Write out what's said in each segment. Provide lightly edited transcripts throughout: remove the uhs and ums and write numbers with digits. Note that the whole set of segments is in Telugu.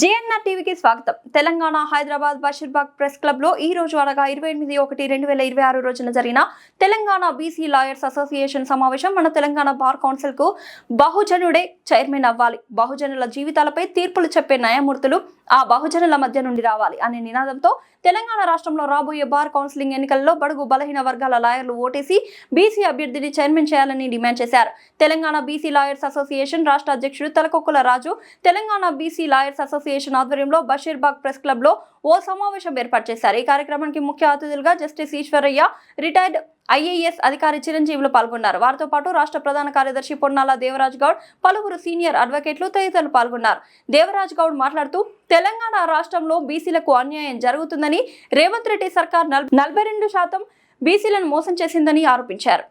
జిఎన్ఆర్ టీవీకి స్వాగతం. తెలంగాణ హైదరాబాద్ బషీర్బాగ్ ప్రెస్ క్లబ్ లో ఈ రోజు అనగా 28/1/2026 రోజున జరిగిన తెలంగాణ బీసీ లాయర్స్ అసోసియేషన్ సమావేశం. మన తెలంగాణ బార్ కౌన్సిల్ కు బహుజనుడే చైర్మన్ అవ్వాలి, బహుజనుల జీవితాలపై తీర్పులు చెప్పే న్యాయమూర్తులు ఆ బహుజనుల మధ్య నుండి రావాలి అనే నినాదంతో తెలంగాణ రాష్ట్రంలో రాబోయే బార్ కౌన్సిలింగ్ ఎన్నికల్లో బడుగు బలహీన వర్గాల లాయర్లు ఓటేసి బీసీ అభ్యర్థిని చైర్మన్ చేయాలని డిమాండ్ చేశారు. తెలంగాణ బీసీ లాయర్స్ అసోసియేషన్ రాష్ట్ర అధ్యక్షుడు తలకొక్కుల రాజు తెలంగాణ బీసీ లాయర్స్ అసోసియేషన్ ఆధ్వర్యంలో బషీర్బాగ్ ప్రెస్ క్లబ్ లో ఓ సమావేశం ఏర్పాటు చేశారు. ఈ కార్యక్రమానికి ముఖ్య అతిథులుగా జస్టిస్ ఈశ్వరయ్య, రిటైర్డ్ ఐఏఎస్ అధికారి చిరంజీవులు పాల్గొన్నారు. వారితో పాటు రాష్ట్ర ప్రధాన కార్యదర్శి పొన్నాల దేవరాజ్ గౌడ్, పలువురు సీనియర్ అడ్వకేట్లు తదితరులు పాల్గొన్నారు. దేవరాజ్ గౌడ్ మాట్లాడుతూ తెలంగాణ రాష్ట్రంలో బీసీలకు అన్యాయం జరుగుతుందని, రేవంత్ రెడ్డి సర్కార్ 42% బీసీలను మోసం చేసిందని ఆరోపించారు.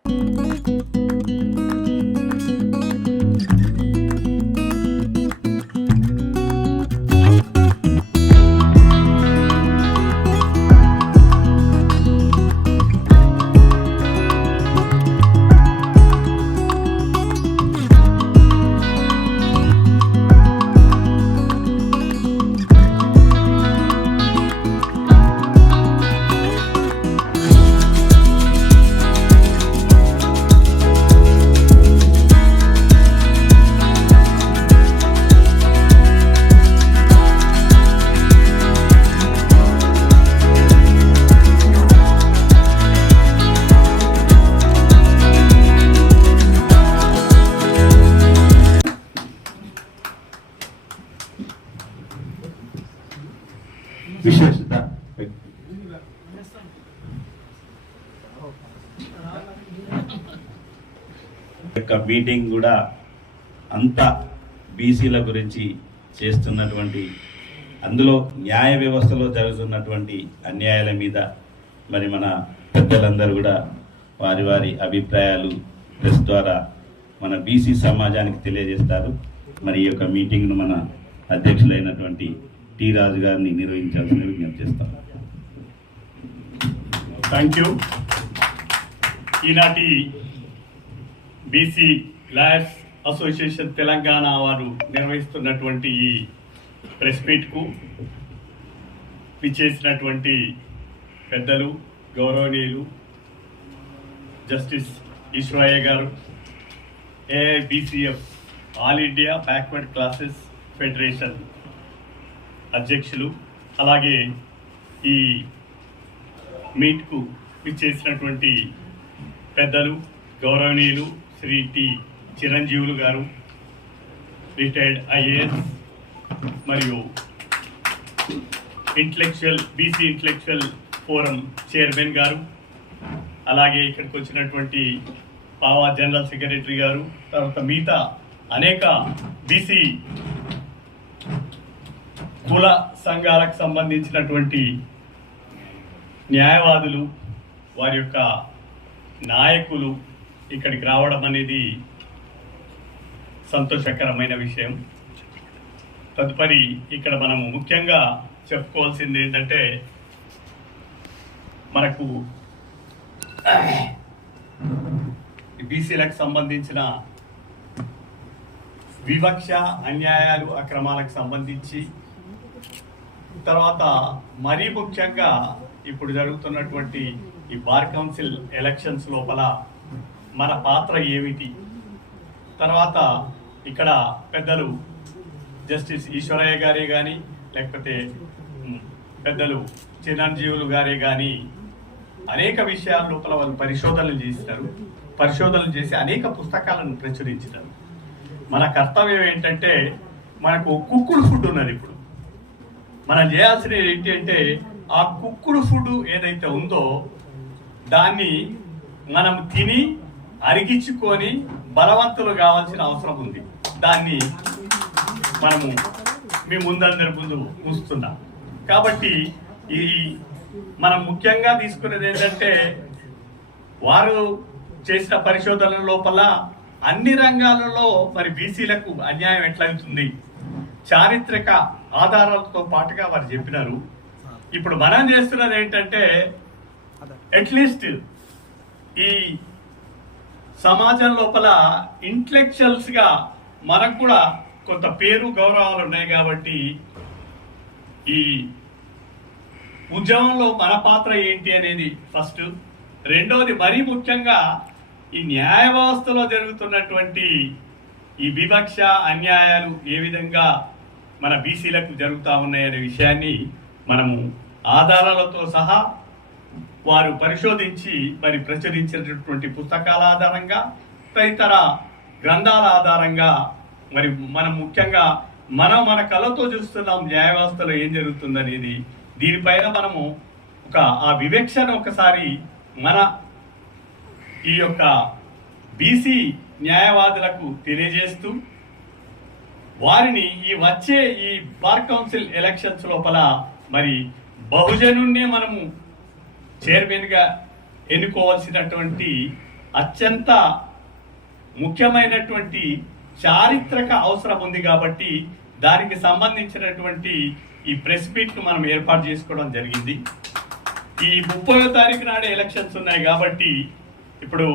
విశేషత యొక్క మీటింగ్ కూడా అంతా బీసీల గురించి చేస్తున్నటువంటి, అందులో న్యాయ వ్యవస్థలో జరుగుతున్నటువంటి అన్యాయాల మీద మరి మన పెద్దలందరూ కూడా వారి వారి అభిప్రాయాలు ప్రెస్ ద్వారా మన బీసీ సమాజానికి తెలియజేస్తారు. మరి ఈ యొక్క మీటింగ్ను మన అధ్యక్షులైనటువంటి టి రాజు గారిని నిర్వహించాల్సిన విజ్ఞప్తి చేస్తాం. Thank you. ఈనాటి బీసీ లాయర్స్ అసోసియేషన్ తెలంగాణ వారు నిర్వహిస్తున్నటువంటి ఈ ప్రెస్ మీట్కు విచ్చేసినటువంటి పెద్దలు, గౌరవనీయులు జస్టిస్ ఈశ్వరయ్య గారు, AIBCF all India backward classes federation అధ్యక్షులు, అలాగే ఈ మీట్కు విచ్చేసినటువంటి పెద్దలు, గౌరవనీయులు శ్రీ టి చిరంజీవులు గారు, రిటైర్డ్ ఐఏఎస్ మరియు బీసీ ఇంటలెక్చువల్ ఫోరం చైర్మన్ గారు, అలాగే ఇక్కడికి వచ్చినటువంటి పావా జనరల్ సెక్రటరీ గారు, తర్వాత మిగతా అనేక బీసీ కుల సంఘాలకు సంబంధించినటువంటి న్యాయవాదులు, వారి యొక్క నాయకులు ఇక్కడికి రావడం అనేది సంతోషకరమైన విషయం. తదుపరి ఇక్కడ మనము ముఖ్యంగా చెప్పుకోవాల్సింది ఏంటంటే, మనకు బీసీలకు సంబంధించిన వివక్ష, అన్యాయాలు, అక్రమాలకు సంబంధించి, తర్వాత మరీ ముఖ్యంగా ఇప్పుడు జరుగుతున్నటువంటి ఈ బార్ కౌన్సిల్ ఎలక్షన్స్ లోపల మన పాత్ర ఏమిటి, తర్వాత ఇక్కడ పెద్దలు జస్టిస్ ఈశ్వరయ్య గారే కానీ, లేకపోతే పెద్దలు చిరంజీవులు గారే కానీ అనేక విషయాల లోపల వాళ్ళు పరిశోధనలు చేసి అనేక పుస్తకాలను ప్రచురించారు. మన కర్తవ్యం ఏంటంటే, మనకు కుక్కుడు ఫుడ్ ఉన్నది. ఇప్పుడు మనం చేయాల్సినది ఏంటి అంటే, ఆ కుక్కుడు ఫుడ్ ఏదైతే ఉందో దాన్ని మనం తిని అరిగించుకొని బలవంతులు కావాల్సిన అవసరం ఉంది. దాన్ని మనము మీ ముందందరి ముందు ఉంచుతున్నాం. కాబట్టి ఈ మనం ముఖ్యంగా తీసుకునేది ఏంటంటే, వారు చేసిన పరిశోధనల లోపల అన్ని రంగాలలో మరి బీసీలకు అన్యాయం ఎట్లవుతుంది, చారిత్రక ఆధారాలతో పాటుగా వారు చెప్పినారు. ఇప్పుడు మనం చేస్తున్నది ఏంటంటే, అట్లీస్ట్ ఈ సమాజం లోపల ఇంటలెక్చువల్స్గా మనకు కూడా కొంత పేరు, గౌరవాలు ఉన్నాయి. కాబట్టి ఈ ఉద్యమంలో మన పాత్ర ఏంటి అనేది ఫస్ట్. రెండవది మరీ ముఖ్యంగా ఈ న్యాయ వ్యవస్థలో జరుగుతున్నటువంటి ఈ వివక్ష అన్యాయాలు ఏ విధంగా మన బీసీలకు జరుగుతూ ఉన్నాయనే విషయాన్ని మనము ఆధారాలతో సహా వారు పరిశోధించి మరి ప్రచురించినటువంటి పుస్తకాల ఆధారంగా తదితర గ్రంథాల ఆధారంగా మరి మనం ముఖ్యంగా మన కళ్ళతో చూస్తున్నాం న్యాయ వ్యవస్థలో ఏం జరుగుతుందనేది. దీనిపైన మనము ఆ వివక్షను ఒకసారి మన ఈ యొక్క బీసీ న్యాయవాదులకు తెలియజేస్తూ వారిని వచ్చే ఈ బార్ కౌన్సిల్ ఎలక్షన్స్ లోపల మరి బహుజనున్నే మనము చైర్మన్గా ఎన్నుకోవాల్సినటువంటి అత్యంత ముఖ్యమైనటువంటి చారిత్రక అవసరం ఉంది కాబట్టి దానికి సంబంధించినటువంటి ఈ ప్రెస్ మీట్ను మనం ఏర్పాటు చేసుకోవడం జరిగింది. ఈ 30వ తారీఖు నాడే ఎలక్షన్స్ ఉన్నాయి కాబట్టి ఇప్పుడు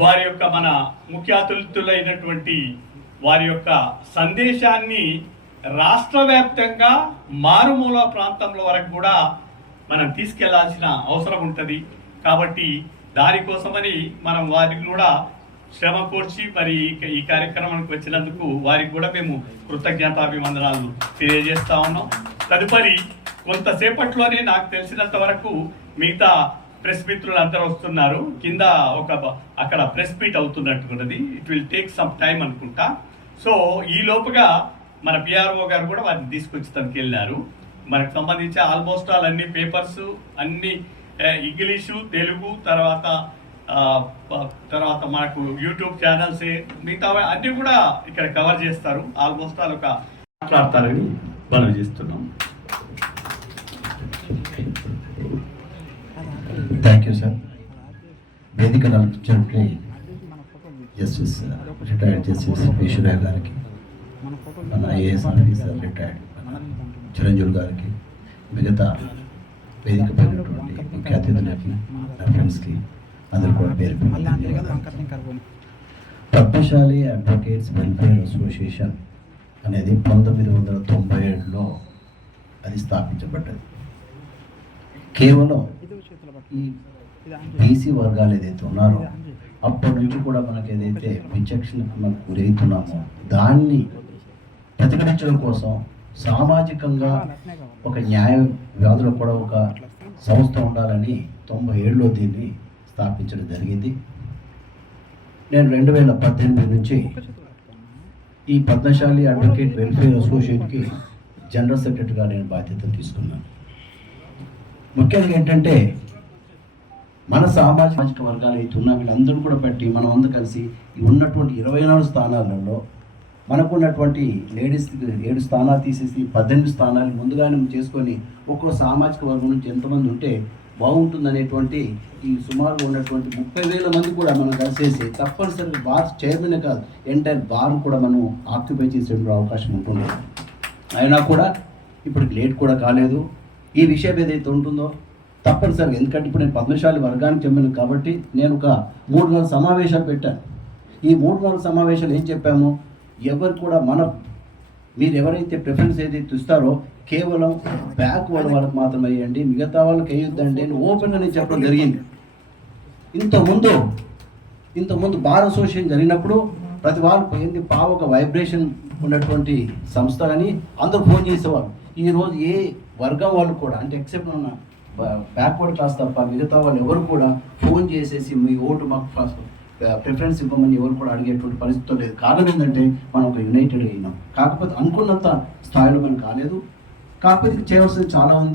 వారి యొక్క మన ముఖ్య అతిథులైనటువంటి వారి యొక్క సందేశాన్ని రాష్ట్ర వ్యాప్తంగా మారుమూల ప్రాంతంలో వరకు కూడా మనం తీసుకెళ్లాల్సిన అవసరం ఉంటుంది. కాబట్టి దానికోసమని మనం వారికి కూడా శ్రమ కోర్చి మరి ఈ కార్యక్రమానికి వచ్చినందుకు వారికి కూడా మేము కృతజ్ఞతాభివందనాలు తెలియజేస్తా ఉన్నాం. తదుపరి కొంతసేపట్లోనే నాకు తెలిసినంత వరకు మిగతా ప్రెస్ మిత్రులు అందరూ వస్తున్నారు. కింద అక్కడ ప్రెస్ మీట్ అవుతున్నట్టున్నది. It will take some time అనుకుంటా. సో ఈ లోపుగా మన పిఆర్ఓ గారు కూడా వారిని తీసుకొచ్చి తనకి వెళ్ళారు. మనకు సంబంధించి ఆల్మోస్ట్ ఆల్ అన్ని పేపర్స్ అన్ని ఇంగ్లీషు, తెలుగు, తర్వాత మనకు యూట్యూబ్ ఛానల్స్ మిగతా అన్ని కూడా ఇక్కడ కవర్ చేస్తారు. ఆల్మోస్ట్ ఆల్ మాట్లాడతారని మనం చేస్తున్నాం. Thank you sir. వేదిక నడిపించినట్టు జస్టిస్ రిటైర్డ్ జస్టిస్ ఈశ్వరయ్య గారికి, మన ఐఏఎస్ ఆఫీసర్ రిటైర్డ్ చిరంజీవి గారికి, మిగతా వేదిక పైనటువంటి ముఖ్య అతిథులకి, నా ఫ్రెండ్స్కి అందరూ కూడా పేరు పద్మశాలి అడ్వకేట్స్ వెల్ఫేర్ అసోసియేషన్ అనేది 1997లో అది స్థాపించబడ్డది. కేవలం ఈ బీసీ వర్గాలు ఏదైతే ఉన్నారో అప్పటి నుంచి కూడా మనకి ఏదైతే విచక్షణకు మనం గురవుతున్నామో దాన్ని ప్రతిఘటించడం కోసం సామాజికంగా ఒక న్యాయ వ్యాధులకు కూడా ఒక సంస్థ ఉండాలని 97లో దీన్ని స్థాపించడం జరిగింది. నేను 2018 నుంచి ఈ పద్మశాలి అడ్వకేట్ వెల్ఫేర్ అసోసియేషన్కి జనరల్ సెక్రటరీగా నేను బాధ్యతలు తీసుకున్నాను. ముఖ్యంగా ఏంటంటే మన సామాజిక వర్గాలు అయితే ఉన్న వీళ్ళందరూ కూడా పెట్టి మనం అందరూ కలిసి ఉన్నటువంటి 24 స్థానాలలో మనకున్నటువంటి లేడీస్కి 7 స్థానాలు తీసేసి 18 స్థానాలు ముందుగానే చేసుకొని ఒక్కో సామాజిక వర్గం నుంచి ఎంతమంది ఉంటే బాగుంటుందనేటువంటి ఈ సుమారుగా ఉన్నటువంటి 30,000 మంది కూడా మనం కలిసేసి తప్పనిసరిగా బార్ చైర్మన్ కాదు ఎంటైర్ బార్ కూడా మనం ఆక్యుపై చేసే అవకాశం ఉంటుంది. అయినా కూడా ఇప్పుడు లేట్ కూడా కాలేదు. ఈ విషయం ఏదైతే ఉంటుందో తప్పనిసరిగా, ఎందుకంటే ఇప్పుడు నేను పద్మశాలి వర్గానికి చెందిన కాబట్టి నేను ఒక 3-4 సమావేశాలు పెట్టాను. ఈ 3-4 సమావేశాలు ఏం చెప్పాము, ఎవరు కూడా మీరు ఎవరైతే ప్రిఫరెన్స్ ఏదైతే ఇస్తారో కేవలం బ్యాక్ వాళ్ళకి మాత్రమే వేయండి, మిగతా వాళ్ళకి వేయొద్దండి అని ఓపెన్గా నేను చెప్పడం జరిగింది. ఇంతకుముందు బార్ అసోసియేషన్ జరిగినప్పుడు ప్రతి వాళ్ళు ఏంది ఒక వైబ్రేషన్ ఉన్నటువంటి సంస్థ అని అందరూ ఫోన్ చేసేవాళ్ళు. ఈరోజు ఏ వర్గం వాళ్ళు కూడా అంటే ఎక్సెప్ట్ ఉన్న బ్యాక్వర్డ్ క్లాస్ తప్ప మిగతా వాళ్ళు ఎవరు కూడా ఫోన్ చేసేసి మీ ఓటు మాకు ఫస్ట్ ప్రిఫరెన్స్ ఇవ్వమని ఎవరు కూడా అడిగేటువంటి పరిస్థితి లేదు. కారణం ఏంటంటే మనం ఒక యునైటెడ్ అయినాం. కాకపోతే అనుకున్నంత స్థాయిలో మనం కాలేదు. కాకపోతే చేయవలసింది చాలా ఉంది.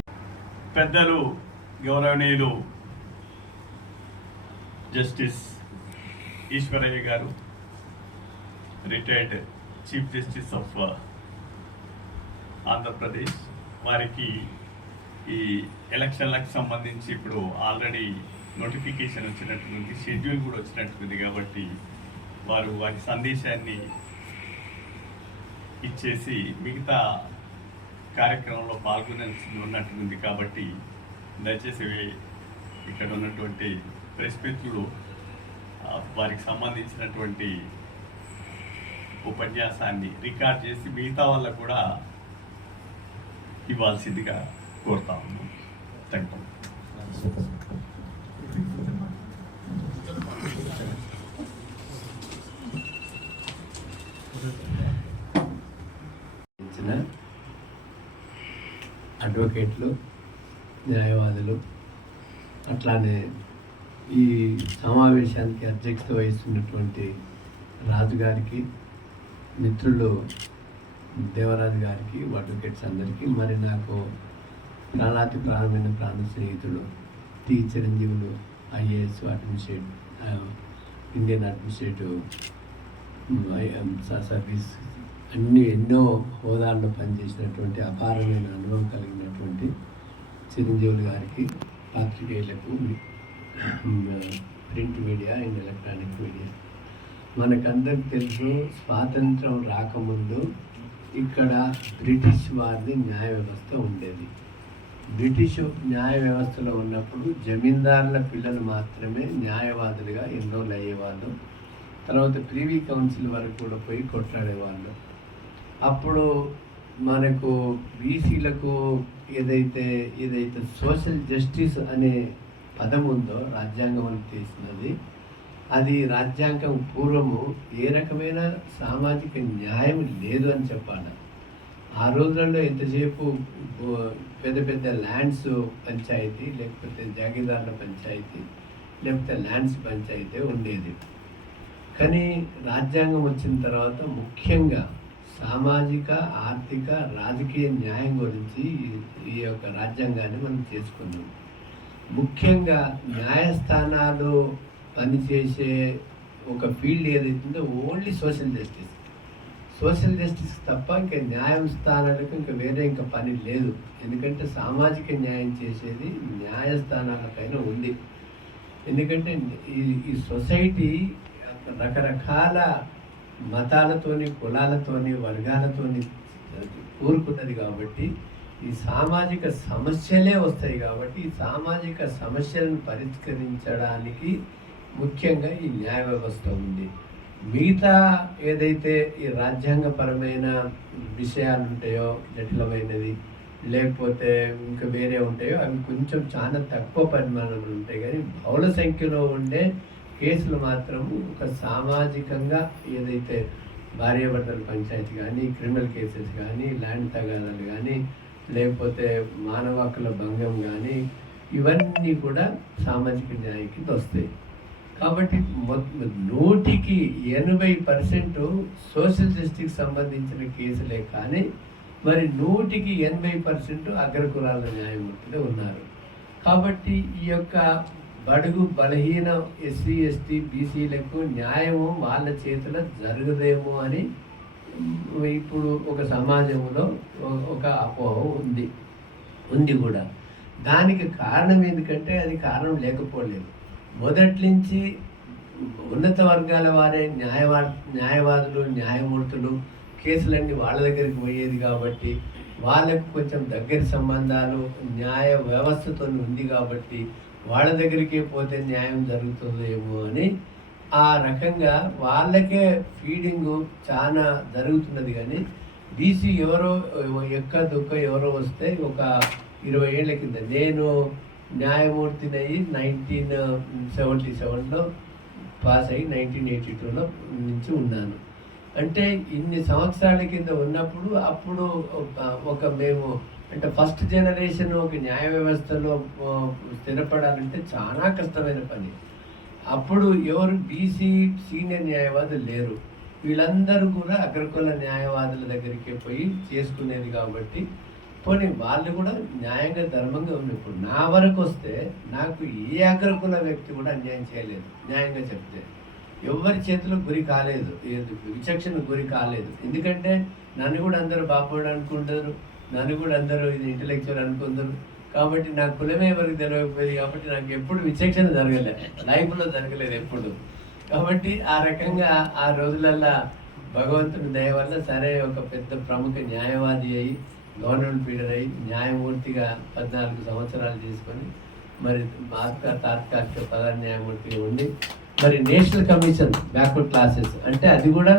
పెద్దలు గౌరవనీయులు జస్టిస్ ఈశ్వరయ్య గారు, retired chief justice of Andhra Pradesh, వారికి ఈ ఎలక్షన్లకు సంబంధించి ఇప్పుడు ఆల్రెడీ నోటిఫికేషన్ వచ్చినట్టుంది, షెడ్యూల్ కూడా వచ్చినట్టుంది. కాబట్టి వారి సందేశాన్ని ఇచ్చేసి మిగతా కార్యక్రమంలో ఉన్నట్టుంది. కాబట్టి దయచేసి ఇక్కడ ఉన్నటువంటి ప్రెస్ మిత్రులు వారికి సంబంధించినటువంటి ఉపన్యాసాన్ని రికార్డ్ చేసి మిగతా వాళ్ళకు కూడా ఇవ్వాల్సిందిగా కోరుతా ఉన్నాం. Thank you. అడ్వకేట్లు, న్యాయవాదులు, అట్లానే ఈ సమావేశానికి అధ్యక్షత వహిస్తున్నటువంటి రాజుగారికి, మిత్రులు దేవరాజు గారికి, అడ్వకేట్స్ అందరికీ, మరి నాకు ప్రాణాతి ప్రాణమైన ప్రాణ స్నేహితుడు T Chiranjeevulu IAS Indian administrative service ఎన్నో హోదాల్లో పనిచేసినటువంటి అపారమైన అనుభవం కలిగినటువంటి చిరంజీవులు గారికి, పాత్రికేయులకు, print media and electronic media, మనకందరికి తెలుసు స్వాతంత్రం రాకముందు ఇక్కడ బ్రిటిష్ వారిది న్యాయ వ్యవస్థ ఉండేది. బ్రిటిష్ న్యాయ వ్యవస్థలో ఉన్నప్పుడు జమీందారుల పిల్లలు మాత్రమే న్యాయవాదులుగా ఎన్రోల్ అయ్యేవాళ్ళు. తర్వాత ప్రివీ కౌన్సిల్ వరకు కూడా పోయి కొట్లాడేవాళ్ళు. అప్పుడు మనకు బీసీలకు ఏదైతే సోషల్ జస్టిస్ అనే పదం ఉందో రాజ్యాంగం తీసినది, అది రాజ్యాంగం పూర్వము ఏ రకమైన సామాజిక న్యాయం లేదు అని చెప్పాలి. ఆ రోజులలో ఎంతసేపు పెద్ద పెద్ద ల్యాండ్స్ పంచాయతీ, లేకపోతే జాగీదారుల పంచాయతీ, లేకపోతే ల్యాండ్స్ పంచాయతీ ఉండేది. కానీ రాజ్యాంగం వచ్చిన తర్వాత ముఖ్యంగా సామాజిక, ఆర్థిక, రాజకీయ న్యాయం గురించి ఈ యొక్క రాజ్యాంగాన్ని మనం చేసుకున్నాం. ముఖ్యంగా న్యాయస్థానాలు పనిచేసే ఒక ఫీల్డ్ ఏదైతుందో only social justice. Social justice తప్ప ఇంకా న్యాయస్థానాలకు ఇంకా వేరే ఇంకా పని లేదు. ఎందుకంటే సామాజిక న్యాయం చేసేది న్యాయస్థానాలపైన ఉంది. ఎందుకంటే ఈ సొసైటీ రకరకాల మతాలతోని, కులాలతోని, వర్గాలతోని కూరుకున్నది కాబట్టి ఈ సామాజిక సమస్యలే వస్తాయి. కాబట్టి ఈ సామాజిక సమస్యలను పరిష్కరించడానికి ముఖ్యంగా ఈ న్యాయ వ్యవస్థ ఉంది. మిగతా ఏదైతే ఈ రాజ్యాంగపరమైన విషయాలు ఉంటాయో, జటిలమైనది, లేకపోతే ఇంకా వేరే ఉంటాయో అవి కొంచెం చాలా తక్కువ పరిమాణంలో ఉంటాయి. కానీ బహుళ సంఖ్యలో ఉండే కేసులు మాత్రం ఒక సామాజికంగా ఏదైతే భార్యాభర్తల పంచాయతీ కానీ, క్రిమినల్ కేసెస్ కానీ, ల్యాండ్ తగాదాలు కానీ, లేకపోతే మానవ హక్కుల భంగం కానీ, ఇవన్నీ కూడా సామాజిక న్యాయం కింద వస్తాయి. కాబట్టి 100% సోషల్ జస్టిస్ సంబంధించిన కేసులే కానీ మరి 100% అగ్రకులాల న్యాయమూర్తులే ఉన్నారు. కాబట్టి ఈ యొక్క బడుగు బలహీన ఎస్సీ, ఎస్టీ, బీసీలకు న్యాయము వాళ్ళ చేతిలో జరగదేమో అని ఇప్పుడు ఒక సమాజంలో ఒక అపోహ ఉంది కూడా. దానికి కారణం ఎందుకంటే అది కారణం లేకపోలేదు. మొదటి నుంచి ఉన్నత వర్గాల వారే న్యాయవాదులు, న్యాయమూర్తులు కేసులన్నీ వాళ్ళ దగ్గరికి పోయేది కాబట్టి వాళ్ళకు కొంచెం దగ్గర సంబంధాలు న్యాయ వ్యవస్థతో ఉంది కాబట్టి వాళ్ళ దగ్గరికే పోతే న్యాయం జరుగుతుందేమో అని ఆ రకంగా వాళ్ళకే ఫీడింగు చాలా జరుగుతున్నది. కానీ బీసీ ఎవరో ఎవరో వస్తే ఒక 20 ఏళ్ల కింద నేను న్యాయమూర్తినయ్యి 1977లో పాస్ అయ్యి 1982లో నుంచి ఉన్నాను. అంటే ఇన్ని సంవత్సరాల కింద ఉన్నప్పుడు అప్పుడు మేము అంటే ఫస్ట్ జనరేషన్ ఒక న్యాయ వ్యవస్థలో స్థిరపడాలంటే చాలా కష్టమైన పని. అప్పుడు ఎవరు బీసీ సీనియర్ న్యాయవాదులు లేరు. వీళ్ళందరూ కూడా అగ్రకుల న్యాయవాదుల దగ్గరికి పోయి చేసుకునేది కాబట్టి పోనీ వాళ్ళు కూడా న్యాయంగా ధర్మంగా ఉంది. ఇప్పుడు నా వరకు వస్తే నాకు ఏ అగ్రకుల వ్యక్తి కూడా అన్యాయం చేయలేదు. న్యాయంగా చెప్తే ఎవరి చేతిలో గురి కాలేదు, విచక్షణ గురి కాలేదు. ఎందుకంటే నన్ను కూడా అందరూ బాపడు అనుకుంటారు, నన్ను కూడా అందరూ ఇది ఇంటలెక్చువల్ అనుకుంటారు. కాబట్టి నా కులమే ఎవరికి తెలియకపోయింది కాబట్టి నాకు ఎప్పుడు విచక్షణ జరగలేదు, లైఫ్లో జరగలేదు ఎప్పుడు. కాబట్టి ఆ రకంగా ఆ రోజులల్లో భగవంతుని దయ వల్ల సరే ఒక పెద్ద ప్రముఖ న్యాయవాది అయ్యి గవర్నమెంట్ పీరియడ్ అయ్యి న్యాయమూర్తిగా 14 సంవత్సరాలు తీసుకొని మరి తాత్కాలిక ప్రధాన న్యాయమూర్తిగా ఉండి మరి నేషనల్ కమిషన్ బ్యాక్వర్డ్ క్లాసెస్ అంటే అది కూడా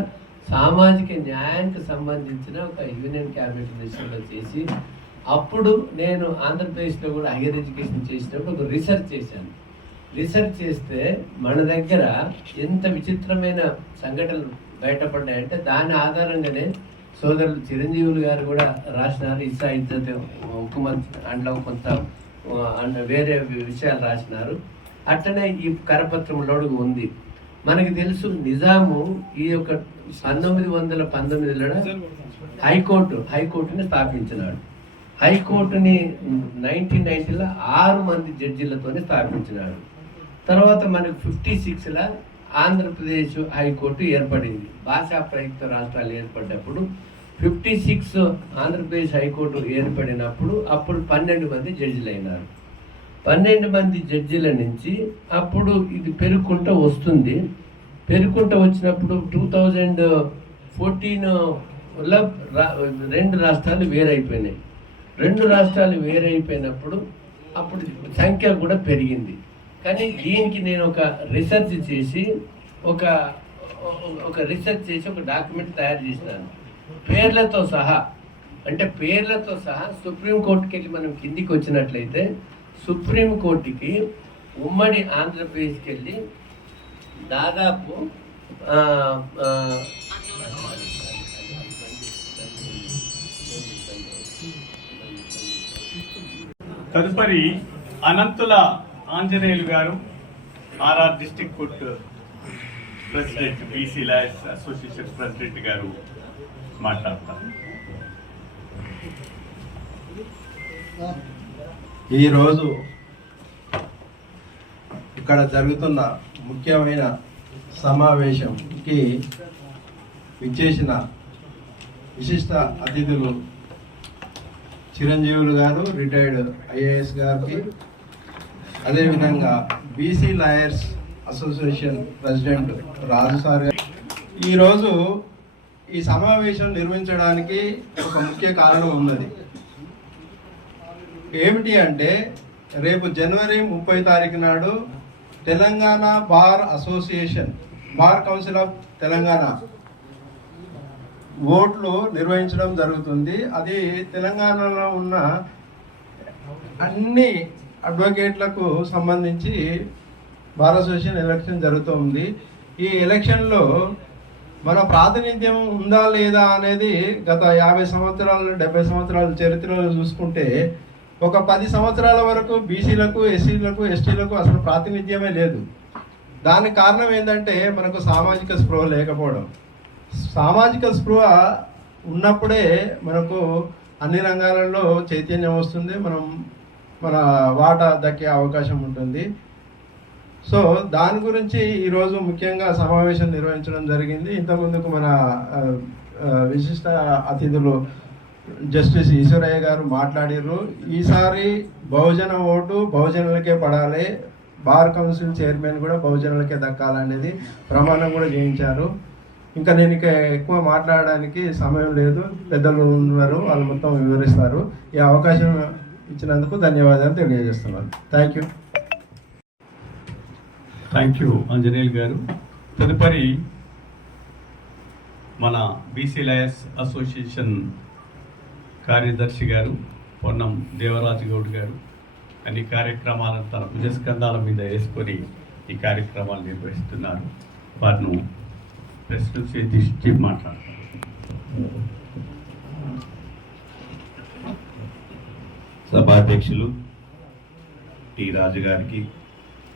సామాజిక న్యాయానికి సంబంధించిన ఒక యూనియన్ క్యాబినెట్ విషయంలో చేసి అప్పుడు నేను ఆంధ్రప్రదేశ్లో కూడా హైయర్ ఎడ్యుకేషన్ చేసినప్పుడు ఒక రీసెర్చ్ చేశాను. రీసెర్చ్ చేస్తే మన దగ్గర ఎంత విచిత్రమైన సంఘటనలు బయటపడ్డాయంటే దాని ఆధారంగానే సోదరులు చిరంజీవులు గారు కూడా రాసినారు. ఇస్సా ఇజ్జత్ హుకుమత్ అందులో కొంత వేరే విషయాలు రాసినారు. అట్లనే ఈ కరపత్రంలో ఉంది. మనకి తెలుసు నిజాము ఈ యొక్క 1919లో హైకోర్టుని స్థాపించినాడు. హైకోర్టుని 1990లో 6 మంది జడ్జిలతోనే స్థాపించినాడు. తర్వాత మనకు 56లో ఆంధ్రప్రదేశ్ హైకోర్టు ఏర్పడింది. భాషా ప్రయుక్త రాష్ట్రాలు ఏర్పడినప్పుడు 56 ఆంధ్రప్రదేశ్ హైకోర్టు ఏర్పడినప్పుడు అప్పుడు 12 మంది జడ్జిలు అయినారు. 12 మంది జడ్జిల నుంచి అప్పుడు ఇది పెరుగుకుంటూ వస్తుంది. పెరుగుకుంటూ వచ్చినప్పుడు 2014లో 2 రాష్ట్రాలు వేరైపోయినాయి. 2 రాష్ట్రాలు వేరైపోయినప్పుడు అప్పుడు సంఖ్య కూడా పెరిగింది. కానీ దీనికి నేను ఒక రీసెర్చ్ చేసి ఒక డాక్యుమెంట్ తయారు చేసినాను పేర్లతో సహా. అంటే పేర్లతో సహా సుప్రీంకోర్టుకి వెళ్ళి మనం కిందికి వచ్చినట్లయితే సుప్రీంకోర్టుకి ఉమ్మడి ఆంధ్రప్రదేశ్కి వెళ్ళి దాదాపు తదుపరి అనంతుల ఆంజనేయులు గారు RR district court president, BC lawyers association president గారు మాట్లాడతారు. ఈరోజు ఇక్కడ జరుగుతున్న ముఖ్యమైన సమావేశంకి విచ్చేసిన విశిష్ట అతిథులు చిరంజీవులు గారు, రిటైర్డ్ ఐఏఎస్ గారికి, అదేవిధంగా బీసీ లాయర్స్ అసోసియేషన్ ప్రెసిడెంట్ రాజు సార్ గారు. ఈరోజు ఈ సమావేశం నిర్వహించడానికి ఒక ముఖ్య కారణం ఉన్నది. ఏమిటి అంటే రేపు జనవరి 30 తారీఖు నాడు Telangana bar association, bar council of Telangana ఓట్లు నిర్వహించడం జరుగుతుంది. అది తెలంగాణలో ఉన్న అన్ని అడ్వకేట్లకు సంబంధించి బార్ అసోసియేషన్ ఎలక్షన్ జరుగుతుంది. ఈ ఎలక్షన్లో మన ప్రాతినిధ్యం ఉందా లేదా అనేది గత 50 సంవత్సరాలు 70 సంవత్సరాల చరిత్రలో చూసుకుంటే ఒక 10 సంవత్సరాల వరకు బీసీలకు, ఎస్సీలకు, ఎస్టీలకు అసలు ప్రాతినిధ్యమే లేదు. దానికి కారణం ఏంటంటే మనకు సామాజిక స్పృహ లేకపోవడం. సామాజిక స్పృహ ఉన్నప్పుడే మనకు అన్ని రంగాలలో చైతన్యం వస్తుంది, మన వాటా దక్కే అవకాశం ఉంటుంది. సో దాని గురించి ఈరోజు ముఖ్యంగా సమావేశం నిర్వహించడం జరిగింది. ఇంతకుముందుకు మన విశిష్ట అతిథులు జస్టిస్ ఈశ్వరయ్య గారు మాట్లాడారు. ఈసారి బహుజన ఓటు బహుజనులకే పడాలి, బార్ కౌన్సిల్ చైర్మన్ కూడా బహుజనులకే దక్కాలనేది ప్రమాణం కూడా చేయించారు. ఇంకా నేను ఎక్కువ మాట్లాడడానికి సమయం లేదు, పెద్దలు ఉన్నారు, వాళ్ళు మొత్తం వివరిస్తారు. ఈ అవకాశం ఇచ్చినందుకు ధన్యవాదాలు తెలియజేస్తున్నాను. థ్యాంక్ యూ ఆంజనేయులు గారు. తదుపరి మన బీసీ లాయర్స్ అసోసియేషన్ కార్యదర్శి గారు పొన్నం దేవరాజు గౌడ్ గారు అన్ని కార్యక్రమాలను తన భుజస్కంధాల మీద వేసుకొని ఈ కార్యక్రమాలు నిర్వహిస్తున్నారు. వారిని ప్రశ్నించి మాట్లాడతారు. సభాధ్యక్షులు టి రాజు గారికి,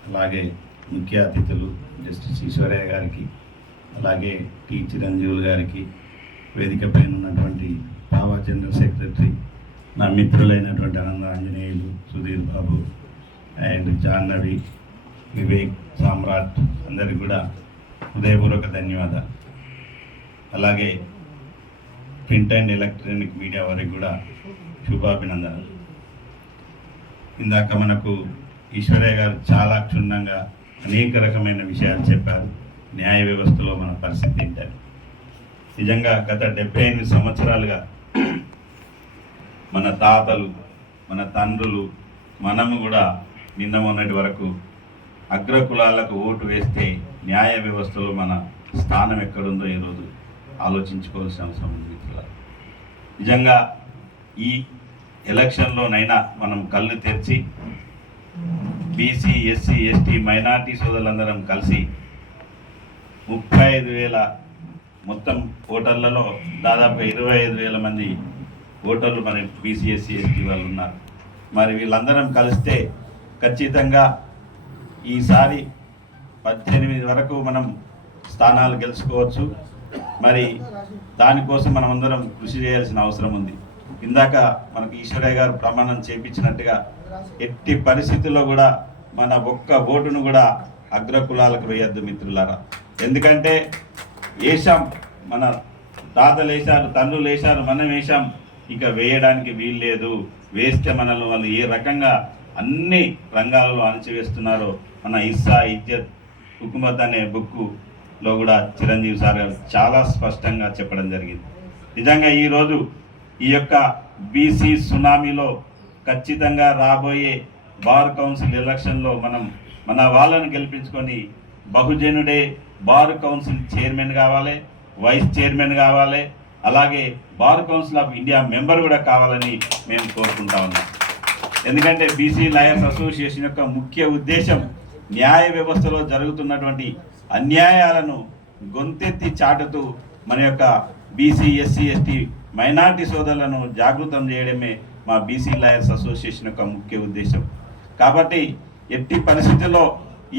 అలాగే ముఖ్య అతిథులు జస్టిస్ ఈశ్వరయ్య గారికి, అలాగే టి చిరంజీవులు గారికి, వేదిక పైన ఉన్నటువంటి పావా జనరల్ సెక్రటరీ, నా మిత్రులైనటువంటి అనంత ఆంజనేయులు, సుధీర్ బాబు అండ్ జాహ్నవి, వివేక్, సామ్రాట్ అందరికీ కూడా హృదయపూర్వక ధన్యవాదాలు. అలాగే ప్రింట్ అండ్ ఎలక్ట్రానిక్ మీడియా వారికి కూడా శుభాభినందనలు. ఇందాక మనకు ఈశ్వరయ్య గారు చాలా క్షుణ్ణంగా అనేక రకమైన విషయాలు చెప్పారు. న్యాయ వ్యవస్థలో మన పరిస్థితి ఏంటని. నిజంగా గత 78 సంవత్సరాలుగా మన తాతలు, మన తండ్రులు, మనము కూడా నిన్న మొన్నటి వరకు అగ్రకులాలకు ఓటు వేస్తే న్యాయ వ్యవస్థలో మన స్థానం ఎక్కడుందో ఈరోజు ఆలోచించుకోవాల్సిన అవసరం ఉంది. నిజంగా ఈ ఎలక్షన్లోనైనా మనం కళ్ళు తెరిచి బీసీ ఎస్సీ ఎస్టీ మైనార్టీ సోదరులందరం కలిసి 35,000 మొత్తం ఓటర్లలో దాదాపు 25,000 మంది ఓటర్లు మన బీసీ ఎస్సీ ఎస్టీ వాళ్ళు ఉన్నారు. మరి వీళ్ళందరం కలిస్తే ఖచ్చితంగా ఈసారి 18 వరకు మనం స్థానాలు గెలుచుకోవచ్చు. మరి దానికోసం మనం అందరం కృషి చేయాల్సిన అవసరం ఉంది. ఇందాక మనకు ఈశ్వరయ్య గారు ప్రమాణం చేయించినట్టుగా ఎట్టి పరిస్థితుల్లో కూడా మన ఒక్క ఓటును కూడా అగ్రకులాలకు వేయద్దు మిత్రులారా. ఎందుకంటే వేశాం, మన తాతలు వేశారు, తండ్రులు వేశారు, మనం వేశాం, ఇక వేయడానికి వీలు లేదు. వేస్తే మనల్ని వాళ్ళు ఏ రకంగా అన్ని రంగాలలో అణచివేస్తున్నారో మన ఇస్సా ఇజ్జత్ హుకుమత్ అనే బుక్కులో కూడా చిరంజీవి సార్ గారు చాలా స్పష్టంగా చెప్పడం జరిగింది. నిజంగా ఈరోజు ఈ యొక్క బీసీ సునామీలో ఖచ్చితంగా రాబోయే బార్ కౌన్సిల్ ఎలక్షన్లో మనం మన వాళ్ళను గెలిపించుకొని బహుజనుడే బార్ కౌన్సిల్ చైర్మన్ కావాలి, వైస్ చైర్మన్ కావాలి, అలాగే bar council of India member కూడా కావాలని మేము కోరుకుంటా ఉన్నాం. ఎందుకంటే బీసీ లాయర్స్ అసోసియేషన్ యొక్క ముఖ్య ఉద్దేశం న్యాయ వ్యవస్థలో జరుగుతున్నటువంటి అన్యాయాలను గొంతెత్తి చాటుతూ మన యొక్క బీసీ ఎస్సీ ఎస్టీ మైనార్టీ సోదరులను జాగృతం చేయడమే మా బీసీ లాయర్స్ అసోసియేషన్ యొక్క ముఖ్య ఉద్దేశం. కాబట్టి ఎట్టి పరిస్థితుల్లో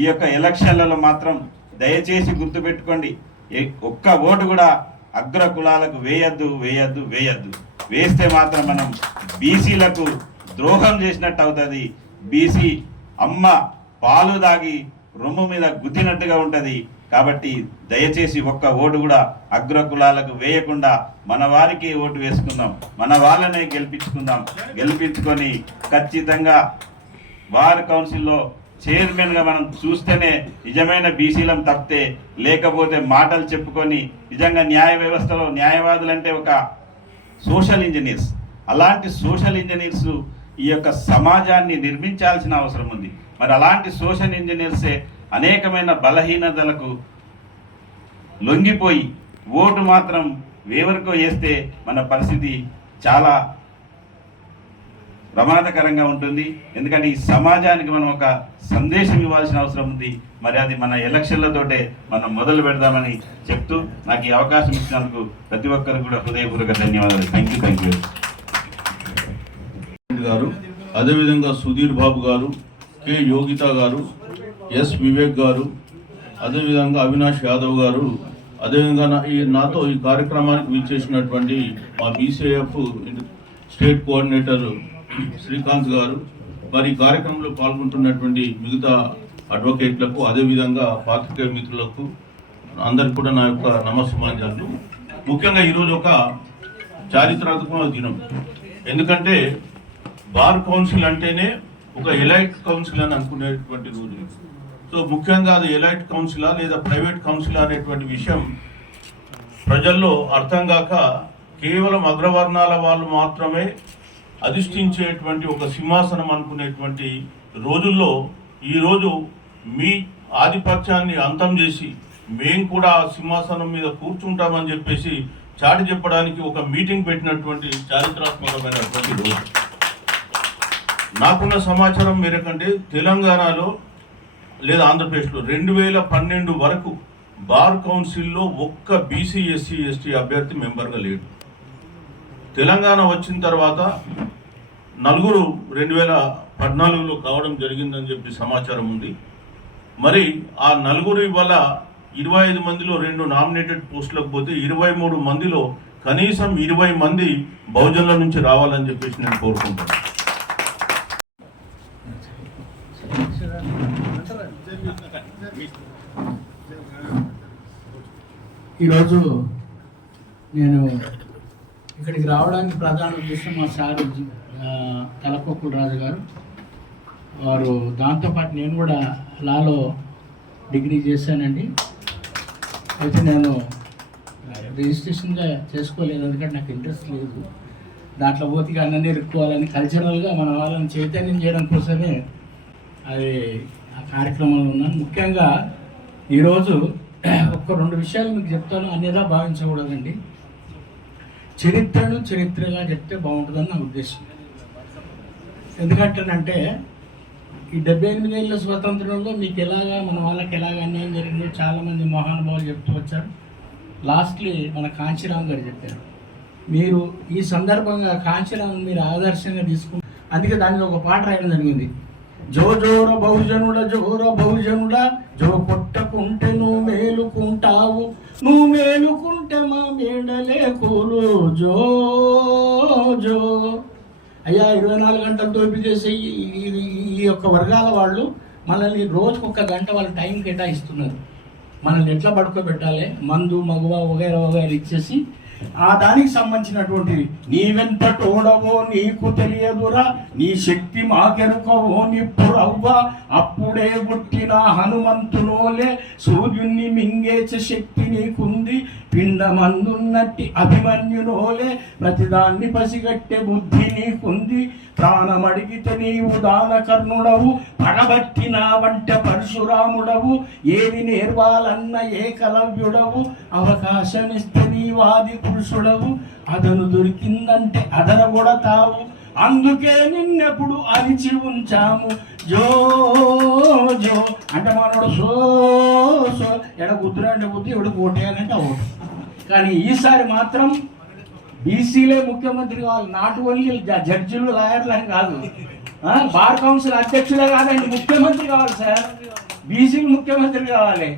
ఈ యొక్క ఎలక్షన్లలో మాత్రం దయచేసి గుర్తుపెట్టుకోండి, ఒక్క ఓటు కూడా అగ్ర కులాలకు వేయద్దు వేయద్దు వేయద్దు. వేస్తే మాత్రం మనం బీసీలకు ద్రోహం చేసినట్టు అవుతుంది. బీసీ అమ్మ పాలు దాగి రొమ్ము మీద గుద్దినట్టుగా ఉంటుంది. కాబట్టి దయచేసి ఒక్క ఓటు కూడా అగ్ర కులాలకు వేయకుండా మన వారికి ఓటు వేసుకుందాం, మన వాళ్ళనే గెలిపించుకుందాం. గెలిపించుకొని ఖచ్చితంగా బార్ కౌన్సిల్లో చైర్మన్గా మనం చూస్తేనే నిజమైన బీసీలం తప్పితే, లేకపోతే మాటలు చెప్పుకొని నిజంగా న్యాయ వ్యవస్థలో న్యాయవాదులంటే ఒక సోషల్ ఇంజనీర్స్, అలాంటి సోషల్ ఇంజనీర్స్ ఈ యొక్క సమాజాన్ని నిర్మించాల్సిన అవసరం ఉంది. మరి అలాంటి సోషల్ ఇంజనీర్సే అనేకమైన బలహీనతలకు లొంగిపోయి ఓటు మాత్రం ఎవరికో వేస్తే మన పరిస్థితి చాలా ప్రమాదకరంగా ఉంటుంది. ఎందుకంటే ఈ సమాజానికి మనం ఒక సందేశం ఇవ్వాల్సిన అవసరం ఉంది. మరి అది మన ఎలక్షన్లతోటే మనం మొదలు పెడదామని చెప్తూ నాకు ఈ అవకాశం ఇచ్చినందుకు ప్రతి ఒక్కరికి కూడా హృదయపూర్వక ధన్యవాదాలు. థ్యాంక్ యూ గారు, అదేవిధంగా సుధీర్ బాబు గారు, కె యోగిత గారు, ఎస్ వివేక్ గారు, అదేవిధంగా అవినాష్ యాదవ్ గారు, అదేవిధంగా నాతో ఈ కార్యక్రమానికి విచ్చేసినటువంటి మా బీసీఎఫ్ స్టేట్ కోఆర్డినేటర్ శ్రీకాంత్ గారు, మరి ఈ కార్యక్రమంలో పాల్గొంటున్నటువంటి మిగతా అడ్వకేట్లకు, అదేవిధంగా పాత్రికేయ మిత్రులకు అందరికి కూడా నా యొక్క నమస్సుమాంజలు. ముఖ్యంగా ఈరోజు ఒక చారిత్రాత్మక దినం. ఎందుకంటే బార్ కౌన్సిల్ అంటేనే ఒక ఎలైట్ కౌన్సిల్ అని అనుకునేటువంటి రోజు. సో ముఖ్యంగా అది ఎలైట్ కౌన్సిలా లేదా ప్రైవేట్ కౌన్సిల్ అనేటువంటి విషయం ప్రజల్లో అర్థం కాక కేవలం అగ్రవర్ణాల వాళ్ళు మాత్రమే అధిష్ఠించేటువంటి ఒక సింహాసనం అనుకునేటువంటి రోజుల్లో ఈరోజు మీ ఆధిపత్యాన్ని అంతం చేసి మేము కూడా ఆ సింహాసనం మీద కూర్చుంటామని చెప్పేసి చాటి చెప్పడానికి ఒక మీటింగ్ పెట్టినటువంటి చారిత్రాత్మకమైనటువంటి రోజు. నాకున్న సమాచారం మేరకంటే తెలంగాణలో లేదా ఆంధ్రప్రదేశ్లో 2012 వరకు బార్ కౌన్సిల్లో ఒక్క బీసీ ఎస్సీ ఎస్టీ అభ్యర్థి మెంబర్గా లేడు. తెలంగాణ వచ్చిన తర్వాత నలుగురు 2014లో కావడం జరిగిందని చెప్పి సమాచారం ఉంది. మరి ఆ నలుగురు ఇవాళ 25 మందిలో 2 నామినేటెడ్ పోస్టులకు పోతే 23 మందిలో కనీసం 20 మంది బహుజనుల నుంచి రావాలని చెప్పేసి నేను కోరుకుంటాను. ఈరోజు నేను ఇక్కడికి రావడానికి ప్రధాన ఉద్దేశం మా సార్ తలకొక్కుల రాజు గారు వారు, దాంతోపాటు నేను కూడా లాలో డిగ్రీ చేశానండి. అయితే నేను రిజిస్ట్రేషన్గా చేసుకోలేదు, ఎందుకంటే నాకు ఇంట్రెస్ట్ లేదు. దాంట్లో పోతిగా అన్నీ ఇరుక్కోవాలని కల్చరల్గా మన వాళ్ళని చైతన్యం చేయడం కోసమే అది ఆ కార్యక్రమంలో ఉన్నాను. ముఖ్యంగా ఈరోజు ఒక్క 2 విషయాలు మీకు చెప్తాను. అన్నిదా భావించకూడదండి. చరిత్రను చరిత్రగా చెప్తే బాగుంటుందని నా ఉద్దేశం. ఎందుకంటేనంటే ఈ 78 ఏళ్ళ స్వతంత్రంలో మీకు ఎలాగా మన వాళ్ళకి ఎలాగ అన్యాయం జరిగిందో చాలామంది మహానుభావులు చెప్తూ వచ్చారు. లాస్ట్లీ మన కాంచీరామ్ గారు చెప్పారు. మీరు ఈ సందర్భంగా కాంచీరామ్ మీరు ఆదర్శంగా తీసుకుని అందుకే దానికి ఒక పాట రాయడం జరిగింది. జో జోర బహుజనుడ జోర బహుజనుడ జో కొట్టకుంటే నువ్వు మేలుకుంటావు, నువ్వు మేలుకుంటే మా మేడలే కూలు జో జో. అయ్యా 24 గంటలు దోపి చేసే ఈ యొక్క వర్గాల వాళ్ళు మనల్ని రోజుకు 1 గంట వాళ్ళ టైం కేటాయిస్తున్నారు. మనల్ని ఎట్లా పడుకోబెట్టాలి, మందు మగువ వగైరా వగైరా ఇచ్చేసి ఆ దానికి సంబంధించినటువంటిది. నీవెంత తోడవో నీకు తెలియదురా, నీ శక్తి మాకెరుకవో నిప్పురవ్వ, అప్పుడే పుట్టిన హనుమంతునోలే సూర్యుణ్ణి మింగేచే శక్తి నీకుంది, పిండమందున్నట్టి అభిమన్యునోలే ప్రతిదాన్ని పసిగట్టే బుద్ధి నీకుంది, ప్రాణమడిగితే నీవు దానకర్ణుడవు, పగబట్టిన వంట పరశురాముడవు, ఏది నేర్వాలన్న ఏకలవ్యుడవు, అవకాశమిస్తే నీ వాది పురుషుడవు, అదను దొరికిందంటే అదరగొడతావు, అందుకే నిన్నెప్పుడు అరిచి ఉంచాము జో జో. అంటే మనోడు సో సో ఎడ బుద్ధుడు అంటే బుద్ధి ఎవడు ఓటేయాలంటే ఓటు. కానీ ఈసారి మాత్రం బీసీలే ముఖ్యమంత్రి కావాలి. నాట్ ఓన్లీ జడ్జిలు లాయర్లు అని కాదు, బార్ కౌన్సిల్ అధ్యక్షులే కాదండి, ముఖ్యమంత్రి కావాలి సార్. బీసీలు ముఖ్యమంత్రి కావాలి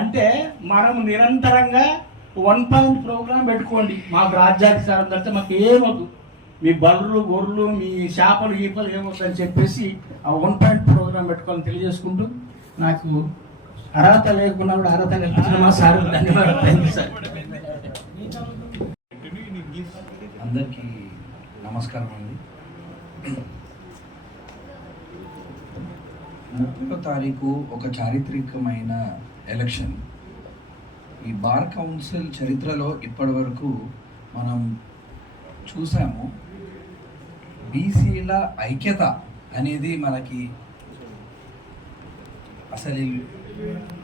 అంటే మనం నిరంతరంగా 1 పాయింట్ ప్రోగ్రామ్ పెట్టుకోండి. మాకు రాజ్యాధికారం అంటే మాకు ఏమొద్దు, మీ బర్రెలు గొర్రెలు మీ చేపలు ఈపలు ఏమొద్దని చెప్పేసి ఆ 1 పాయింట్ ప్రోగ్రామ్ పెట్టుకోవాలని తెలియజేసుకుంటూ, నాకు అర్హత లేకున్నా కూడా అర్హత కల్పించిన మా సార్ ధన్యవాదాలు. Thank you sir. అందరికీ నమస్కారం అండి. 30వ తారీఖు ఒక చారిత్రకమైన ఎలక్షన్. ఈ బార్ కౌన్సిల్ చరిత్రలో ఇప్పటి వరకు మనం చూసాము, బీసీల ఐక్యత అనేది మనకి అసలు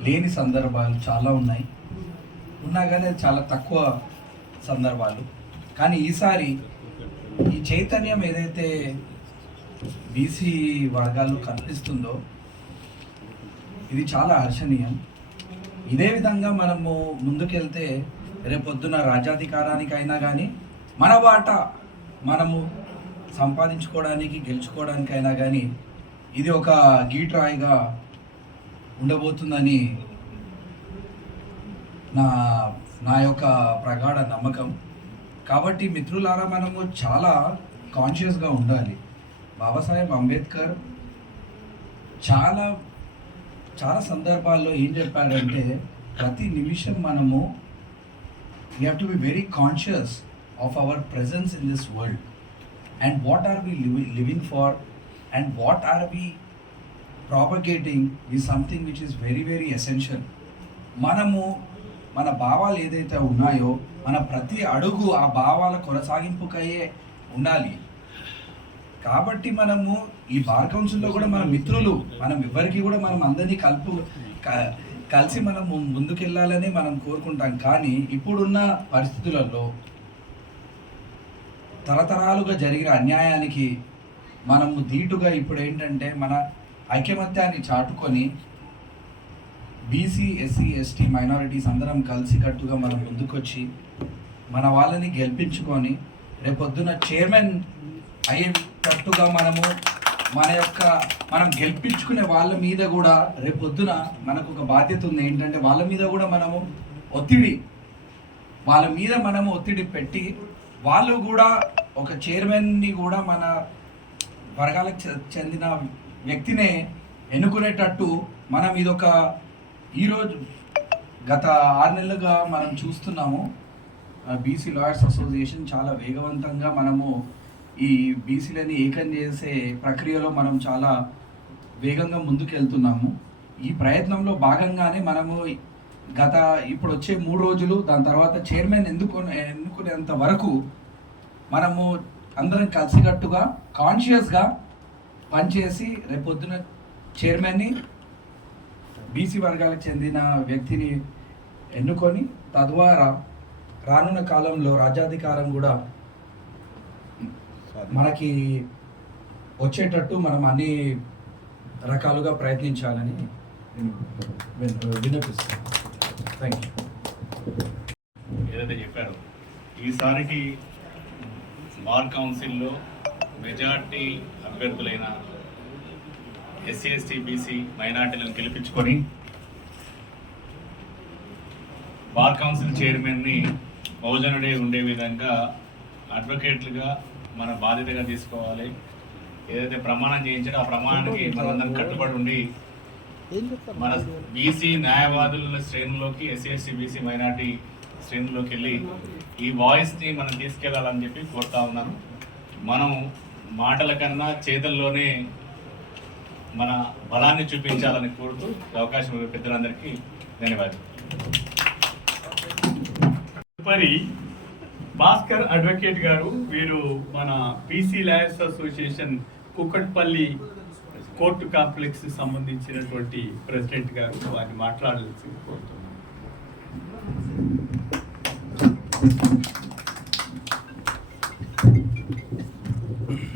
లేని సందర్భాలు చాలా ఉన్నాయి, ఉన్నా కానీ చాలా తక్కువ సందర్భాలు. కానీ ఈసారి ఈ చైతన్యం ఏదైతే బీసీ వర్గాల్లో కనిపిస్తుందో ఇది చాలా హర్షణీయం. ఇదే విధంగా మనము ముందుకెళ్తే రేపొద్దున రాజ్యాధికారానికైనా కానీ మన వాటా మనము సంపాదించుకోవడానికి గెలుచుకోవడానికైనా కానీ ఇది ఒక గీట్రాయిగా ఉండబోతుందని నా యొక్క ప్రగాఢ నమ్మకం. కాబట్టి మిత్రులారా, మనము చాలా కాన్షియస్గా ఉండాలి. బాబాసాహెబ్ అంబేద్కర్ చాలా చాలా సందర్భాల్లో ఏం చెప్పారంటే, ప్రతి నిమిషం మనము we have to be very conscious of our presence in this world and what are we living for and what are we propagating is something which is very very essential. మనము మన భావాలు ఏదైతే ఉన్నాయో మన ప్రతి అడుగు ఆ భావాల కొనసాగింపుకయ్యే ఉండాలి. కాబట్టి మనము ఈ బార్ కౌన్సిల్లో కూడా మన మిత్రులు మనం ఎవరికి కూడా మనం అందరినీ కలిసి మనం ముందుకెళ్ళాలని మనం కోరుకుంటాం. కానీ ఇప్పుడున్న పరిస్థితులలో తరతరాలుగా జరిగిన అన్యాయానికి మనము ధీటుగా ఇప్పుడు ఏంటంటే మన ఐకమత్యాన్ని చాటుకొని బీసీ ఎస్సీ ఎస్టీ మైనారిటీస్ అందరం కలిసికట్టుగా మనం ముందుకొచ్చి మన వాళ్ళని గెలిపించుకొని రేపొద్దున చైర్మన్ అయ్యేటట్టుగా మనం గెలిపించుకునే వాళ్ళ మీద కూడా రేపొద్దున మనకు ఒక బాధ్యత ఉంది. ఏంటంటే వాళ్ళ మీద కూడా మనము ఒత్తిడి పెట్టి వాళ్ళు కూడా ఒక చైర్మన్ని కూడా మన వర్గాలకు చెందిన వ్యక్తినే ఎన్నుకునేటట్టు మనం ఇదొక ఈరోజు గత 6 నెలలుగా మనం చూస్తున్నాము. బీసీ లాయర్స్ అసోసియేషన్ చాలా వేగవంతంగా మనము ఈ బీసీలని ఏకం చేసే ప్రక్రియలో మనం చాలా వేగంగా ముందుకెళ్తున్నాము. ఈ ప్రయత్నంలో భాగంగానే మనము ఇప్పుడు వచ్చే 3 రోజులు దాని తర్వాత చైర్మన్ ఎన్నుకునేంత వరకు మనము అందరం కలిసికట్టుగా కాన్షియస్గా పనిచేసి రేపొద్దున చైర్మన్ని బీసీ వర్గాలకు చెందిన వ్యక్తిని ఎన్నుకొని తద్వారా రానున్న కాలంలో రాజ్యాధికారం కూడా మనకి వచ్చేటట్టు మనం అన్ని రకాలుగా ప్రయత్నించాలని నేను విన్నపిస్తాను. Thank you. ఏదైతే చెప్పారో ఈసారికి బార్ కౌన్సిల్లో మెజార్టీ అభ్యర్థులైన ఎస్సీ ఎస్టీ బీసీ మైనార్టీలను గెలిపించుకొని బార్ కౌన్సిల్ చైర్మన్ని బహుజనుడే ఉండే విధంగా అడ్వకేట్లుగా మన బాధ్యతగా తీసుకోవాలి. ఏదైతే ప్రమాణం చేయించాడో ఆ ప్రమాణానికి మనందరం కట్టుబడి ఉండి మన బీసీ న్యాయవాదుల శ్రేణుల్లోకి ఎస్సీ ఎస్టీ బీసీ మైనార్టీ శ్రేణుల్లోకి వెళ్ళి ఈ వాయిస్ని మనం తీసుకెళ్లాలని చెప్పి కోరుతా ఉన్నాను. మనం మాటల కన్నా చేతల్లోనే మన బలాన్ని చూపించాలని కోరుతూ అవకాశం ఇవ్వే పెద్దలందరికీ ధన్యవాదాలు. మరి భాస్కర్ అడ్వకేట్ గారు, వీరు మన BC lawyers association Kukatpally court complex సంబంధించినటువంటి ప్రెసిడెంట్ గారు, వారిని మాట్లాడాల్సి కోరుతున్నాను.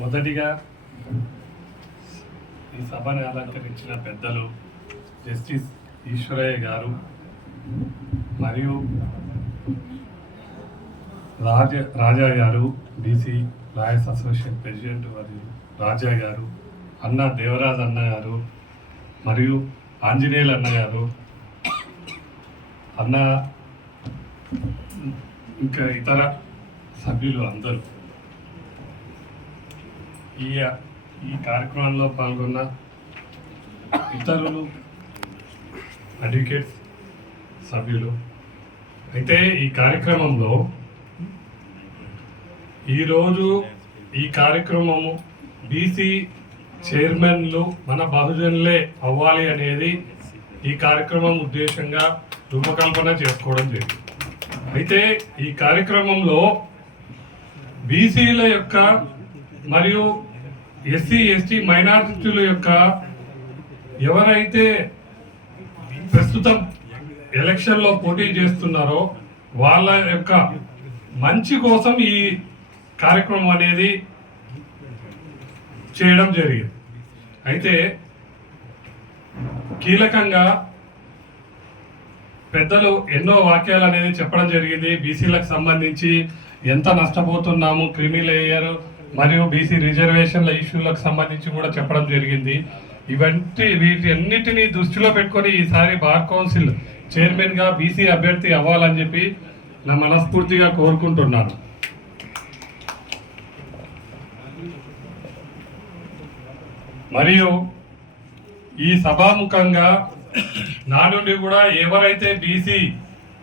మొదటిగా ఈ సభను అలంకరించిన పెద్దలు జస్టిస్ ఈశ్వరయ్య గారు మరియు రాజా గారు, బీసీ లాయర్స్ అసోసియేషన్ ప్రెసిడెంట్ మరియు రాజా గారు, అన్న దేవరాజ్ అన్న గారు మరియు ఆంజనేయులు అన్న గారు, అన్న ఇంకా ఇతర సభ్యులు అందరూ, ఈ కార్యక్రమంలో పాల్గొన్న ఇతరులు, అడ్వకేట్స్, సభ్యులు. అయితే ఈ కార్యక్రమంలో ఈరోజు ఈ కార్యక్రమము బీసీ చైర్మన్లు మన బహుజనులే అవ్వాలి అనేది ఈ కార్యక్రమం ఉద్దేశంగా రూపకల్పన చేసుకోవడం జరిగింది. అయితే ఈ కార్యక్రమంలో బీసీల యొక్క మరియు ఎస్సీ ఎస్టీ మైనారిటీల యొక్క ఎవరైతే ప్రస్తుతం ఎలక్షన్లో పోటీ చేస్తున్నారో వాళ్ళ యొక్క మంచి కోసం ఈ కార్యక్రమం అనేది చేయడం జరిగింది. అయితే కీలకంగా పెద్దలు ఎన్నో వాక్యాలు అనేది చెప్పడం జరిగింది. బీసీలకు సంబంధించి ఎంత నష్టపోతున్నాము, క్రిమి లేయర్ మరియు బీసీ రిజర్వేషన్ల ఇష్యూలకు సంబంధించి కూడా చెప్పడం జరిగింది. వీటన్నిటినీ దృష్టిలో పెట్టుకొని ఈసారి బార్ కౌన్సిల్ చైర్మన్గా బీసీ అభ్యర్థి అవ్వాలని చెప్పి నా మనస్ఫూర్తిగా కోరుకుంటున్నాను. మరియు ఈ సభాముఖంగా నా నుండి కూడా ఎవరైతే బీసీ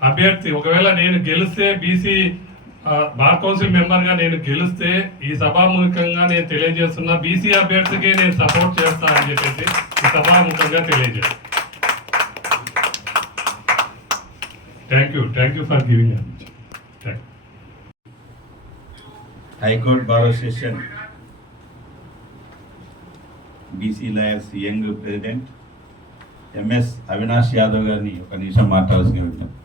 అభ్యర్థి, ఒకవేళ నేను గెలిస్తే బీసీ బార్ కౌన్సిల్ మెంబర్గా నేను గెలిస్తే ఈ సభాముఖంగా నేను తెలియజేస్తున్నా, బీసీ అభ్యర్థికి నేను సపోర్ట్ చేస్తా అని చెప్పేసి ఈ సభాముఖంగా తెలియజేస్తాను. Thank you for giving. High court bar association BC lawyers young president MS Avinash Yadav గారిని ఒక నిమిషం మాట్లాడాల్సిన విజ్ఞప్తి.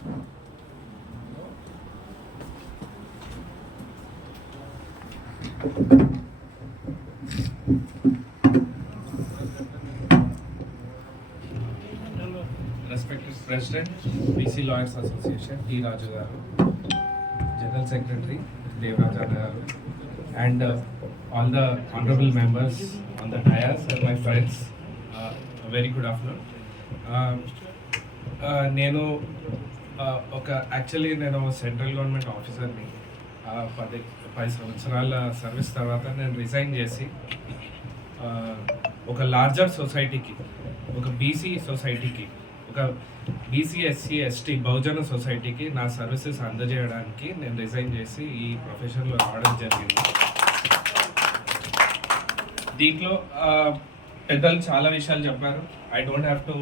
Respected President, BC Lawyers Association, D. Raju garu, General Secretary, Devraj garu, and all the honorable members on the dais and my friends, a very good afternoon. నేను యాక్చువల్లీ నేను సెంట్రల్ గవర్నమెంట్ ఆఫీసర్ని. 10 సంవత్సరాల సర్వీస్ తర్వాత నేను రిజైన్ చేసి ఒక లార్జర్ సొసైటీకి, ఒక బీసీ సొసైటీకి, ఒక బీసీ ఎస్సీ ఎస్టీ బహుజన సొసైటీకి నా సర్వీసెస్ అందజేయడానికి నేను రిజైన్ చేసి ఈ ప్రొఫెషన్లో రావడం జరిగింది. దీంట్లో పెద్దలు చాలా విషయాలు చెప్పారు. I don't have to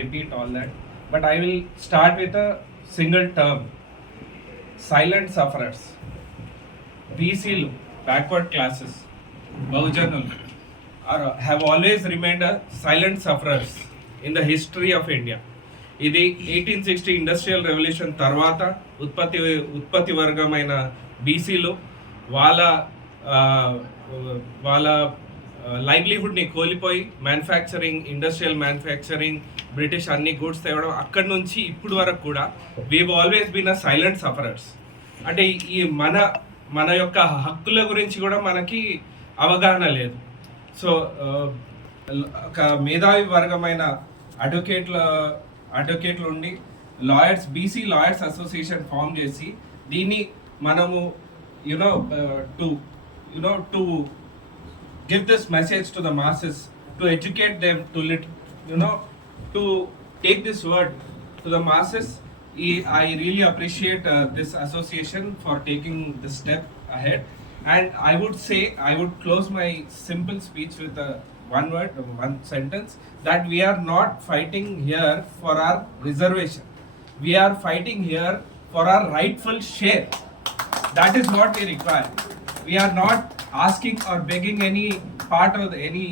repeat all that, but I will start with a single term: silent sufferers. బీసీలు, బ్యాక్వర్డ్ క్లాసెస్, బహుజనులు have always remained a silent sufferers in the history of India. ఇది 1860 ఇండస్ట్రియల్ రెవల్యూషన్ తర్వాత ఉత్పత్తి వర్గమైన బీసీలు వాళ్ళ లైవ్లీహుడ్ని కోల్పోయి మ్యానుఫ్యాక్చరింగ్, ఇండస్ట్రియల్ మ్యానుఫ్యాక్చరింగ్, బ్రిటిష్ అన్ని గూడ్స్ తేవడం, అక్కడి నుంచి ఇప్పుడు వరకు కూడా we've always been a silent sufferers. అంటే ఈ మన యొక్క హక్కుల గురించి కూడా మనకి అవగాహన లేదు. సో ఒక మేధావి వర్గమైన అడ్వకేట్లు ఉండి lawyers, BC lawyers association form చేసి దీన్ని మనము to give this message to the masses, to educate them, to take this word to the masses. I really appreciate this association for taking this step ahead, and I would close my simple speech with one word, one sentence, that we are not fighting here for our reservation. We are fighting here for our rightful share. That is what we require. We are not asking or begging any part of any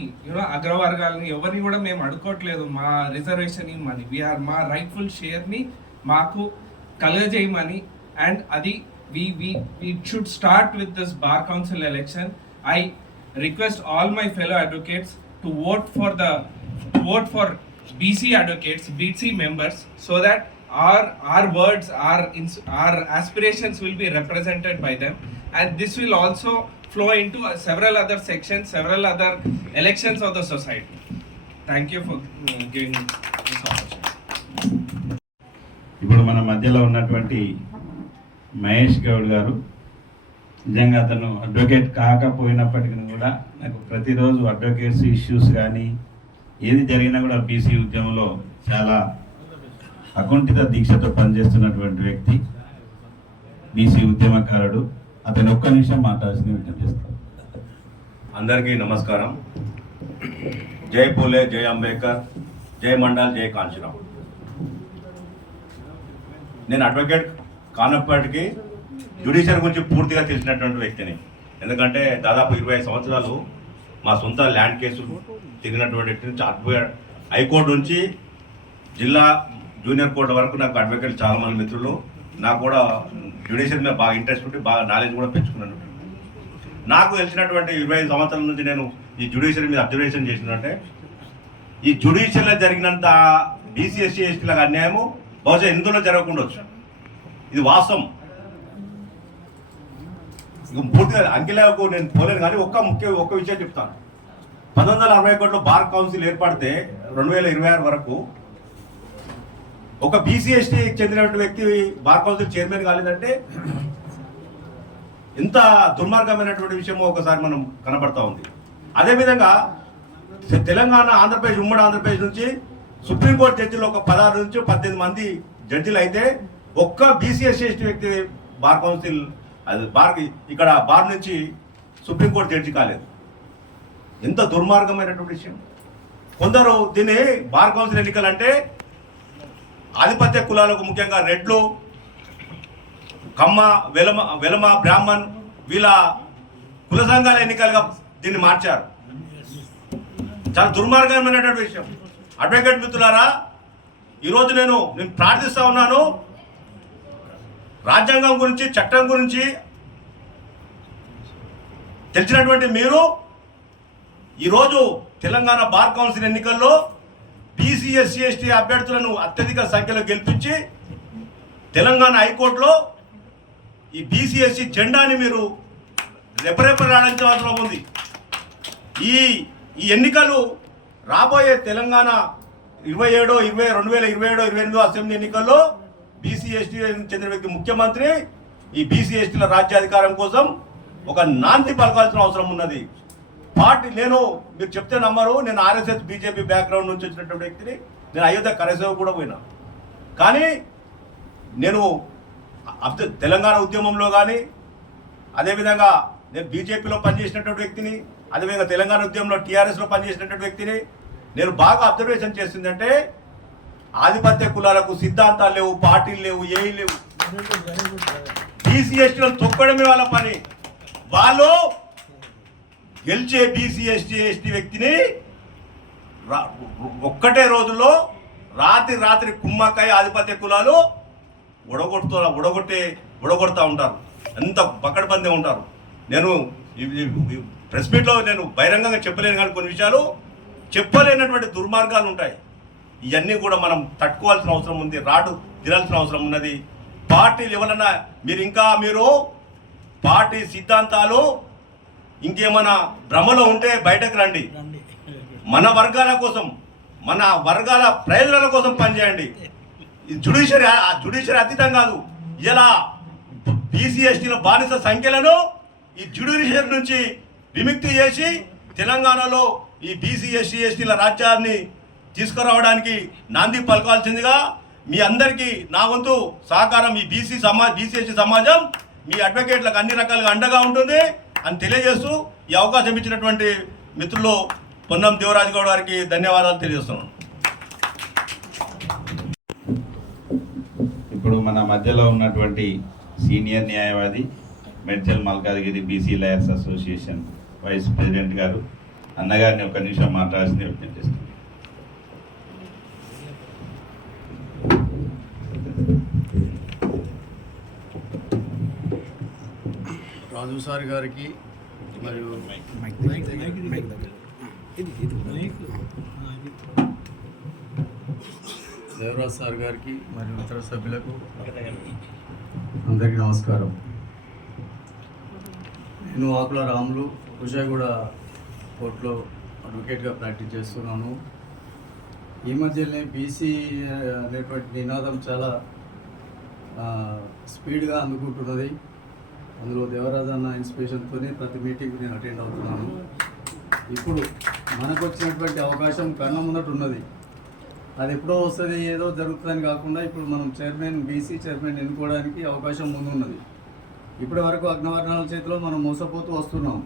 అగ్రవర్గాలని ఎవరిని కూడా మేము అడుకోవట్లేదు మా రిజర్వేషన్ ఇవ్వమని. వీఆర్ మా రైట్ఫుల్ షేర్ని మాకు కలగజేయమని. అండ్ అది we should start with this bar council election. I request all my fellow advocates to vote for BC advocates, BC members, so that our words, our aspirations will be represented by them, and this will also flow into several other sections, several other elections of the society. Thank you for giving this opportunity. ఇప్పుడు మన మధ్యలో ఉన్నటువంటి మహేష్ గౌడ్ గారు, నిజంగా అతను అడ్వకేట్ కాకపోయినప్పటికీ కూడా నాకు ప్రతిరోజు అడ్వకేట్స్ ఇష్యూస్ కానీ ఏది జరిగినా కూడా బీసీ ఉద్యమంలో చాలా అకుంఠిత దీక్షతో పనిచేస్తున్నటువంటి వ్యక్తి, బీసీ ఉద్యమకారుడు. అతను ఒక్క నిమిషం మాట్లాడాల్సిన విజ్ఞప్తి చేస్తాను. అందరికీ నమస్కారం. జై పూలే, జై అంబేద్కర్, జై మండల్, జై కాంచీరామ్. నేను అడ్వకేట్ కానప్పటికీ జ్యుడిషియల్ గురించి పూర్తిగా తెలిసినటువంటి వ్యక్తిని. ఎందుకంటే దాదాపు 25 సంవత్సరాలు మా సొంత ల్యాండ్ కేసులు తిరిగినటువంటి వ్యక్తిని. హైకోర్టు నుంచి జిల్లా జూనియర్ కోర్టు వరకు నాకు అడ్వకేట్ చాలా మంది మిత్రులు. నాకు కూడా జ్యుడిషియల్ మీద బాగా ఇంట్రెస్ట్ ఉంటే బాగా నాలెడ్జ్ కూడా పెంచుకున్నాను. నాకు తెలిసినటువంటి 25 సంవత్సరాల నుంచి నేను ఈ జ్యుడిషియల్ మీద అబ్జర్వేషన్ చేసినట్టే, ఈ జ్యుడిషియల్లో జరిగినంత బీసీ ఎస్సీ ఎస్టీలకు అన్యాయము బహుశా ఎందులో జరగకుండొచ్చు. ఇది వాస్తవం. ఇక పూర్తిగా అంకెలకు నేను పోలేను, కానీ ఒక్క విషయం చెప్తాను. 1961లో బార్ కౌన్సిల్ ఏర్పడితే 2026 వరకు ఒక బీసీ ఎస్టీకి చెందినటువంటి వ్యక్తి బార్ కౌన్సిల్ చైర్మన్ కాలేదంటే ఎంత దుర్మార్గమైనటువంటి విషయమో ఒకసారి మనం కనబడతా ఉంది. అదేవిధంగా తెలంగాణ, ఆంధ్రప్రదేశ్, ఉమ్మడి ఆంధ్రప్రదేశ్ నుంచి సుప్రీంకోర్టు జడ్జిలు ఒక 16 నుంచి 18 మంది జడ్జిలు అయితే ఒక్క బీసీ ఎస్సీ ఎస్టీ వ్యక్తి బార్ కౌన్సిల్ ఇక్కడ బార్ నుంచి సుప్రీంకోర్టు జడ్జి కాలేదు. ఎంత దుర్మార్గమైనటువంటి విషయం. కొందరు దీన్ని బార్ కౌన్సిల్ ఎన్నికలంటే ఆధిపత్య కులాలకు, ముఖ్యంగా రెడ్లు, కమ్మ, వెలమ, బ్రాహ్మణ్ వీళ్ళ కుల సంఘాల ఎన్నికలుగా దీన్ని మార్చారు. చాలా దుర్మార్గమైనటువంటి విషయం. అడ్వకేట్ మిత్రులారా, ఈరోజు నేను ప్రార్థిస్తూ ఉన్నాను, రాజ్యాంగం గురించి, చట్టం గురించి తెలిసినటువంటి మీరు ఈరోజు తెలంగాణ బార్ కౌన్సిల్ ఎన్నికల్లో బీసీ ఎస్సీ ఎస్టీ అభ్యర్థులను అత్యధిక సంఖ్యలో గెలిపించి తెలంగాణ హైకోర్టులో ఈ బీసీ ఎస్సీ జెండాని మీరు రెపరెపలాడించవలసిన ఉంది. ఈ ఎన్నికలు రాబోయే తెలంగాణ 2027-28 అసెంబ్లీ ఎన్నికల్లో బీసీ ఎస్టీ చెందిన వ్యక్తి ముఖ్యమంత్రి ఈ బీసీ ఎస్టీల రాజ్యాధికారం కోసం ఒక నాంది పలకాల్సిన అవసరం ఉన్నది. మీరు చెప్తే నమ్మరు, నేను ఆర్ఎస్ఎస్ బీజేపీ బ్యాక్గ్రౌండ్ నుంచి వచ్చినటువంటి వ్యక్తిని. నేను అయోధ్య కరసేవ కూడా పోయినా, కానీ నేను తెలంగాణ ఉద్యమంలో కానీ, అదేవిధంగా నేను బీజేపీలో పనిచేసినటువంటి వ్యక్తిని, అదేవిధంగా తెలంగాణ ఉద్యమంలో టీఆర్ఎస్లో పనిచేసినటువంటి వ్యక్తిని. నేను బాగా అబ్జర్వేషన్ చేస్తుందంటే ఆధిపత్య కులాలకు సిద్ధాంతాలు లేవు, పార్టీలు లేవు, ఏవి లేవు. బీసీ ఎస్టీలను తొక్కడమే వాళ్ళ పని. వాళ్ళు గెలిచే బీసీ ఎస్టీ వ్యక్తిని ఒక్కటే రోజుల్లో రాత్రి కుమ్మకాయ ఆధిపత్య కులాలు ఉడగొడతా ఉంటారు. ఎంత పకడ్బందీ ఉంటారు. నేను ప్రెస్ మీట్లో నేను బహిరంగంగా చెప్పలేను, కానీ కొన్ని విషయాలు చెప్పలేనటువంటి దుర్మార్గాలు ఉంటాయి. ఇవన్నీ కూడా మనం తట్టుకోవాల్సిన అవసరం ఉంది, రాటు తినాల్సిన అవసరం ఉన్నది. పార్టీలు ఎవరన్నా మీరు పార్టీ సిద్ధాంతాలు ఇంకేమైనా భ్రమలో ఉంటే బయటకు రండి. మన వర్గాల కోసం, మన వర్గాల ప్రయోజనాల కోసం పనిచేయండి. జ్యుడిషియరీ అతీతం కాదు. ఇలా బీసీ ఎస్టీల బానిస సంఖ్యలను ఈ జ్యుడిషియరీ నుంచి విముక్తి చేసి తెలంగాణలో ఈ బీసీ ఎస్టీల రాజ్యాన్ని తీసుకురావడానికి నాంది పలకాల్సిందిగా మీ అందరికీ నా వంతు సహకారం. ఈ బీసీ ఎస్టీ సమాజం మీ అడ్వకేట్లకు అన్ని రకాలుగా అండగా ఉంటుంది అని తెలియజేస్తూ ఈ అవకాశం ఇచ్చినటువంటి మిత్రులు పొన్నం దేవరాజు గౌడ్ గారికి ధన్యవాదాలు తెలియజేస్తున్నాను. ఇప్పుడు మన మధ్యలో ఉన్నటువంటి సీనియర్ న్యాయవాది Medchal Malkajgiri BC lawyers association vice president గారు అన్నగారిని ఒక నిమిషం మాట్లాడాల్సింది విజ్ఞప్తి చేస్తున్నాను. రాజు సార్ గారికి మరియు దేవరాజ్ సార్ గారికి మరియు ఇతర సభ్యులకు అందరికీ నమస్కారం. నేను ఆకుల రాములు కుషాగూడ కోర్టులో అడ్వకేట్గా ప్రాక్టీస్ చేస్తున్నాను. ఈ మధ్యనే బీసీ అనేటువంటి నినాదం చాలా స్పీడ్గా అందుకుంటున్నది. అందులో దేవరాజ్ అన్న ఇన్స్పిరేషన్తోనే ప్రతి మీటింగ్ నేను అటెండ్ అవుతున్నాను. ఇప్పుడు మనకు వచ్చినటువంటి అవకాశం కన్న ముందట ఉన్నది. అది ఎప్పుడో వస్తుంది, ఏదో జరుగుతుందని కాకుండా ఇప్పుడు మనం బీసీ చైర్మన్ ఎన్నుకోవడానికి అవకాశం ముందున్నది. ఇప్పటి వరకు అగ్నవర్ణాల చేతిలో మనం మోసపోతూ వస్తున్నాం.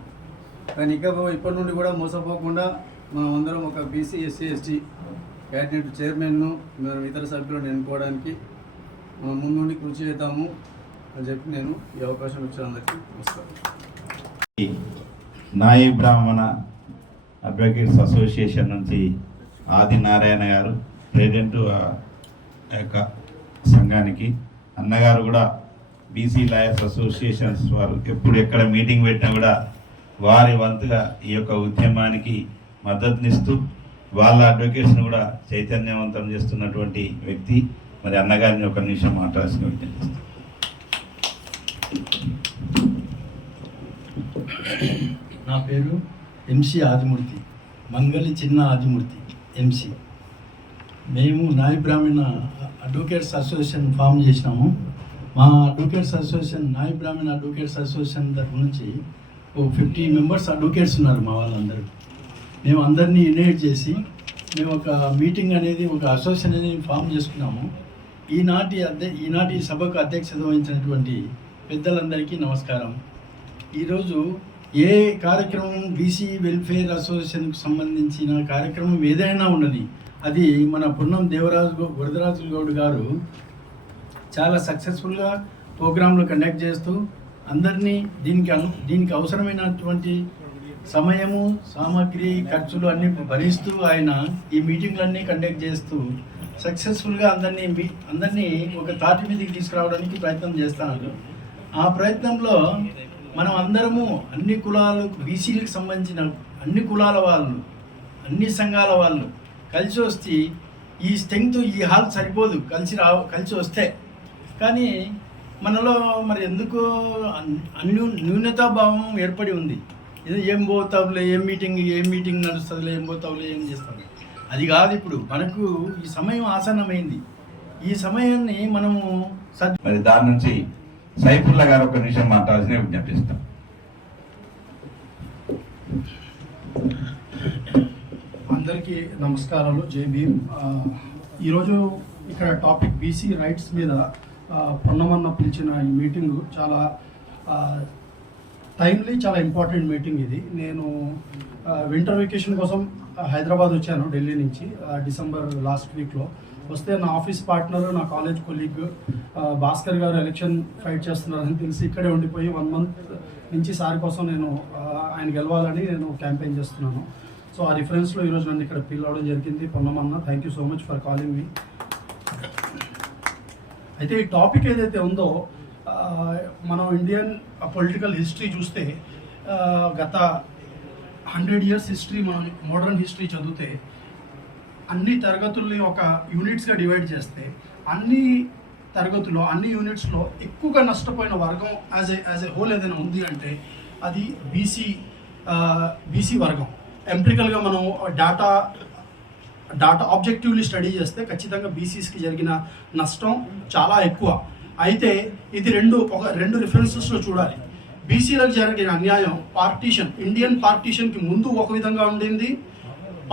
కానీ ఇప్పటి నుండి కూడా మోసపోకుండా మనం అందరం ఒక బీసీ ఎస్సీ క్యాబినెట్ చైర్మన్ను ఇతర సభ్యులను ఎన్నుకోవడానికి మనం ముందుండి కృషి చేద్దాము అని చెప్పి నేను ఈ అవకాశం ఇచ్చిన అందరికీ నమస్కారం. నాయి బ్రాహ్మణ అడ్వకేట్స్ అసోసియేషన్ నుంచి ఆది నారాయణ గారు ప్రెసిడెంట్ యొక్క సంఘానికి, అన్నగారు కూడా బీసీ లాయర్స్ అసోసియేషన్స్ వారు ఎప్పుడు ఎక్కడ మీటింగ్ పెట్టినా కూడా వారి వంతుగా ఈ యొక్క ఉద్యమానికి మద్దతునిస్తూ వాళ్ళ అడ్వకేట్స్ని కూడా చైతన్యవంతం చేస్తున్నటువంటి వ్యక్తి. మరి అన్నగారిని ఒక నిమిషం మాట్లాడాల్సిన విజ్ఞప్తి. నా పేరు ఎంసీ ఆదిమూర్తి, మంగళి చిన్న ఆదిమూర్తి ఎంసీ. మేము నాయి బ్రాహ్మణ అడ్వకేట్స్ అసోసియేషన్ ఫామ్ చేసినాము. మా అడ్వకేట్స్ అసోసియేషన్ నాయి బ్రాహ్మణ అడ్వకేట్స్ అసోసియేషన్ తరఫు నుంచి 50 మెంబర్స్ అడ్వకేట్స్ ఉన్నారు మా వాళ్ళందరూ. మేము అందరినీ యునైట్ చేసి మేము ఒక మీటింగ్ అనేది, ఒక అసోసియేషన్ అనేది ఫామ్ చేసుకున్నాము. ఈనాటి సభకు అధ్యక్షత వహించినటువంటి పెద్దలందరికీ నమస్కారం. ఈరోజు ఏ కార్యక్రమం బీసీ వెల్ఫేర్ అసోసియేషన్కు సంబంధించిన కార్యక్రమం ఏదైనా ఉన్నది, అది మన పొన్నం వరదరాజు గౌడ్ గారు చాలా సక్సెస్ఫుల్గా ప్రోగ్రాంలు కండక్ట్ చేస్తూ అందరినీ దీనికి అవసరమైనటువంటి సమయము, సామాగ్రి, ఖర్చులు అన్నీ భరిస్తూ ఆయన ఈ మీటింగ్లన్నీ కండక్ట్ చేస్తూ సక్సెస్ఫుల్గా అందరినీ ఒక తాటి మీదకి తీసుకురావడానికి ప్రయత్నం చేస్తున్నారు. ఆ ప్రయత్నంలో మనం అందరము అన్ని కులాలు, బీసీలకు సంబంధించిన అన్ని కులాల వాళ్ళు, అన్ని సంఘాల వాళ్ళు కలిసి వస్తే ఈ స్ట్రెంగ్త్, ఈ హాల్ సరిపోదు కలిసి వస్తే. కానీ మనలో మరి ఎందుకు న్యూనతాభావం ఏర్పడి ఉంది. ఏం పోతావులే, ఏం మీటింగ్ నడుస్తుందిలే, ఏం పోతావులే, ఏం చేస్తాం, అది కాదు. ఇప్పుడు మనకు ఈ సమయం ఆసన్నమైంది. ఈ సమయాన్ని మనము మరి దాని నుంచి సైఫుల్లా గారు ఒక నిమిషం మాట్లాడాల్సిన విజ్ఞప్తిస్తాం. అందరికీ నమస్కారాలు, జై భీమ్. ఈరోజు ఇక్కడ టాపిక్ బీసీ రైట్స్ మీద పొన్నమన్న పిలిచిన ఈ మీటింగు చాలా టైమ్లీ, చాలా ఇంపార్టెంట్ మీటింగ్ ఇది. నేను వింటర్ వెకేషన్ కోసం హైదరాబాద్ వచ్చాను ఢిల్లీ నుంచి డిసెంబర్ లాస్ట్ వీక్లో. వస్తే నా ఆఫీస్ పార్ట్నర్, నా కాలేజ్ కొలీగ్ భాస్కర్ గారు ఎలక్షన్ ఫైట్ చేస్తున్నారని తెలిసి ఇక్కడే ఉండిపోయి 1 month నుంచి సార్ కోసం నేను ఆయన గెలవాలని నేను క్యాంపెయిన్ చేస్తున్నాను. సో ఆ రిఫరెన్స్లో ఈరోజు నన్ను ఇక్కడ పిలవడం జరిగింది. Ponnamanna, thank you so much for calling మీ. అయితే ఈ టాపిక్ ఏదైతే ఉందో, మనం ఇండియన్ పొలిటికల్ హిస్టరీ చూస్తే గత 100 years హిస్టరీ, మనం మోడర్న్ హిస్టరీ చదివితే అన్ని తరగతుల్ని ఒక యూనిట్స్గా డివైడ్ చేస్తే అన్ని తరగతుల్లో అన్ని యూనిట్స్లో ఎక్కువగా నష్టపోయిన వర్గం యాజ్ ఏ హోల్ ఏదైనా ఉంది అంటే అది బీసీ వర్గం. ఎంప్రికల్గా మనం డాటా ఆబ్జెక్టివ్లీ స్టడీ చేస్తే ఖచ్చితంగా బీసీస్కి జరిగిన నష్టం చాలా ఎక్కువ. అయితే ఇది రెండు రిఫరెన్సెస్లో చూడాలి. బీసీలకు జరిగిన అన్యాయం ఇండియన్ పార్టీషన్కి ముందు ఒక విధంగా ఉండింది,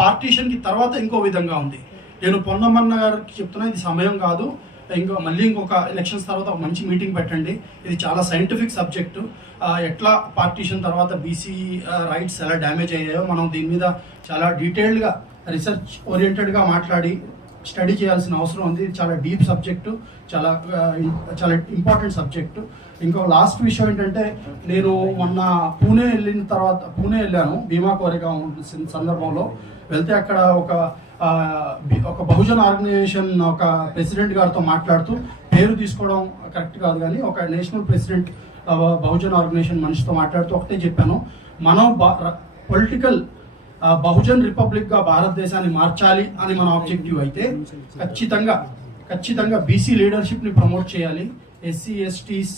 పార్టీషన్కి తర్వాత ఇంకో విధంగా ఉంది. నేను పొన్నమన్న గారికి చెప్తున్నా, ఇది సమయం కాదు, ఇంకొక ఎలక్షన్స్ తర్వాత ఒక మంచి మీటింగ్ పెట్టండి. ఇది చాలా సైంటిఫిక్ సబ్జెక్టు. ఎట్లా పార్టీషన్ తర్వాత బీసీ రైట్స్ ఎలా డ్యామేజ్ అయ్యాయో మనం దీని మీద చాలా డీటెయిల్డ్గా రీసెర్చ్ ఓరియంటెడ్గా మాట్లాడి స్టడీ చేయాల్సిన అవసరం ఉంది. చాలా డీప్ సబ్జెక్టు, చాలా ఇంపార్టెంట్ సబ్జెక్టు. ఇంకో లాస్ట్ విషయం ఏంటంటే, నేను మొన్న పూణే వెళ్ళాను భీమా కోరేగాం సందర్భంలో. వెళ్తే అక్కడ ఒక బహుజన్ ఆర్గనైజేషన్ ఒక ప్రెసిడెంట్ గారితో మాట్లాడుతూ, పేరు తీసుకోవడం కరెక్ట్ కాదు కానీ ఒక నేషనల్ ప్రెసిడెంట్ బహుజన్ ఆర్గనైజేషన్ మనిషితో మాట్లాడుతూ ఒకటే చెప్పాను, మనం పొలిటికల్ బహుజన్ రిపబ్లిక్గా భారతదేశాన్ని మార్చాలి అని మన ఆబ్జెక్టివ్ అయితే ఖచ్చితంగా బీసీ లీడర్షిప్ని ప్రమోట్ చేయాలి. ఎస్సీ ఎస్టీస్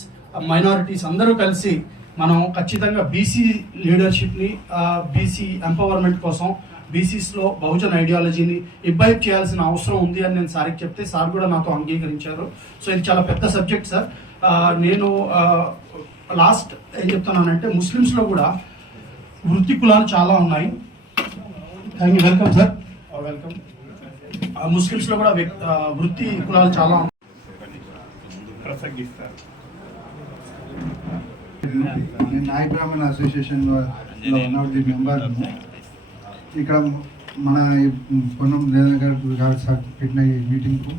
మైనారిటీస్ అందరూ కలిసి మనం ఖచ్చితంగా బీసీ లీడర్షిప్ని, బీసీ ఎంపవర్మెంట్ కోసం బీసీస్లో బహుజన్ ఐడియాలజీని ఇబ్బంది చేయాల్సిన అవసరం ఉంది అని నేను సార్కి చెప్తే సార్ కూడా నాతో అంగీకరించారు. సో ఇది చాలా పెద్ద సబ్జెక్ట్ సార్. నేను లాస్ట్ ఏం చెప్తున్నానంటే, ముస్లిమ్స్లో కూడా వృత్తి కులాలు చాలా ఉన్నాయి. Thank you. Welcome sir, welcome. ముస్లిమ్స్లో కూడా వృత్తి కులాలు చాలా ఉన్నాయి. ప్రసంగిస్తారు. నేను నాయ బ్రాహ్మణ అసోసియేషన్లో వన్ ఆఫ్ ది మెంబర్. ఇక్కడ మన పొన్నం గారు పెట్టిన ఈ మీటింగ్కు,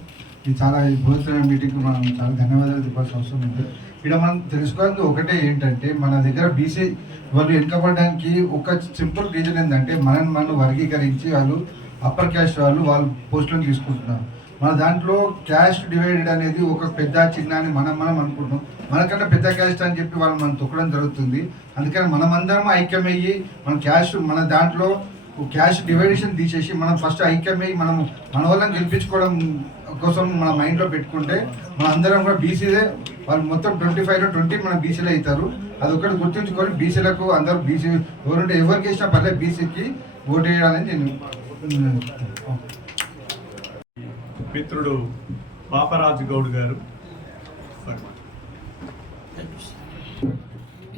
ఇది చాలా బోధమైన మీటింగ్కు మనం చాలా ధన్యవాదాలు చెప్పాల్సిన అవసరం ఉంది. ఇక్కడ మనం తెలుసుకోవాల్సింది ఒకటే ఏంటంటే, మన దగ్గర బీసీ వాళ్ళు వెనుకబడడానికి ఒక సింపుల్ రీజన్ ఏంటంటే, మనం వర్గీకరించి వాళ్ళు అప్పర్ క్యాస్ట్ వాళ్ళు పోస్టులను తీసుకుంటున్నారు. మన దాంట్లో క్యాస్ట్ డివైడెడ్ అనేది ఒక పెద్ద చిన్న అని మనం అనుకుంటున్నాం. మనకన్నా పెద్ద క్యాస్ట్ అని చెప్పి వాళ్ళు మనం తొక్కడం జరుగుతుంది. అందుకని మనమందరం ఐక్యమయ్యి మన దాంట్లో క్యాస్ట్ డివైడేషన్ తీసేసి మనం ఫస్ట్ ఐక్యమయ్యి మన వాళ్ళని గెలిపించుకోవడం కోసం మన మైండ్లో పెట్టుకుంటే మన అందరం కూడా బీసీలే. వాళ్ళు మొత్తం 25లో 20 మన బీసీలే అవుతారు. అది ఒకటి గుర్తుంచుకొని బీసీలకు అందరూ బీసీ ఎవరికి ఇచ్చినా పర్లేదు బీసీకి ఓటు వేయాలని నేను మిత్రుడు పాపరాజు గౌడ్ గారు.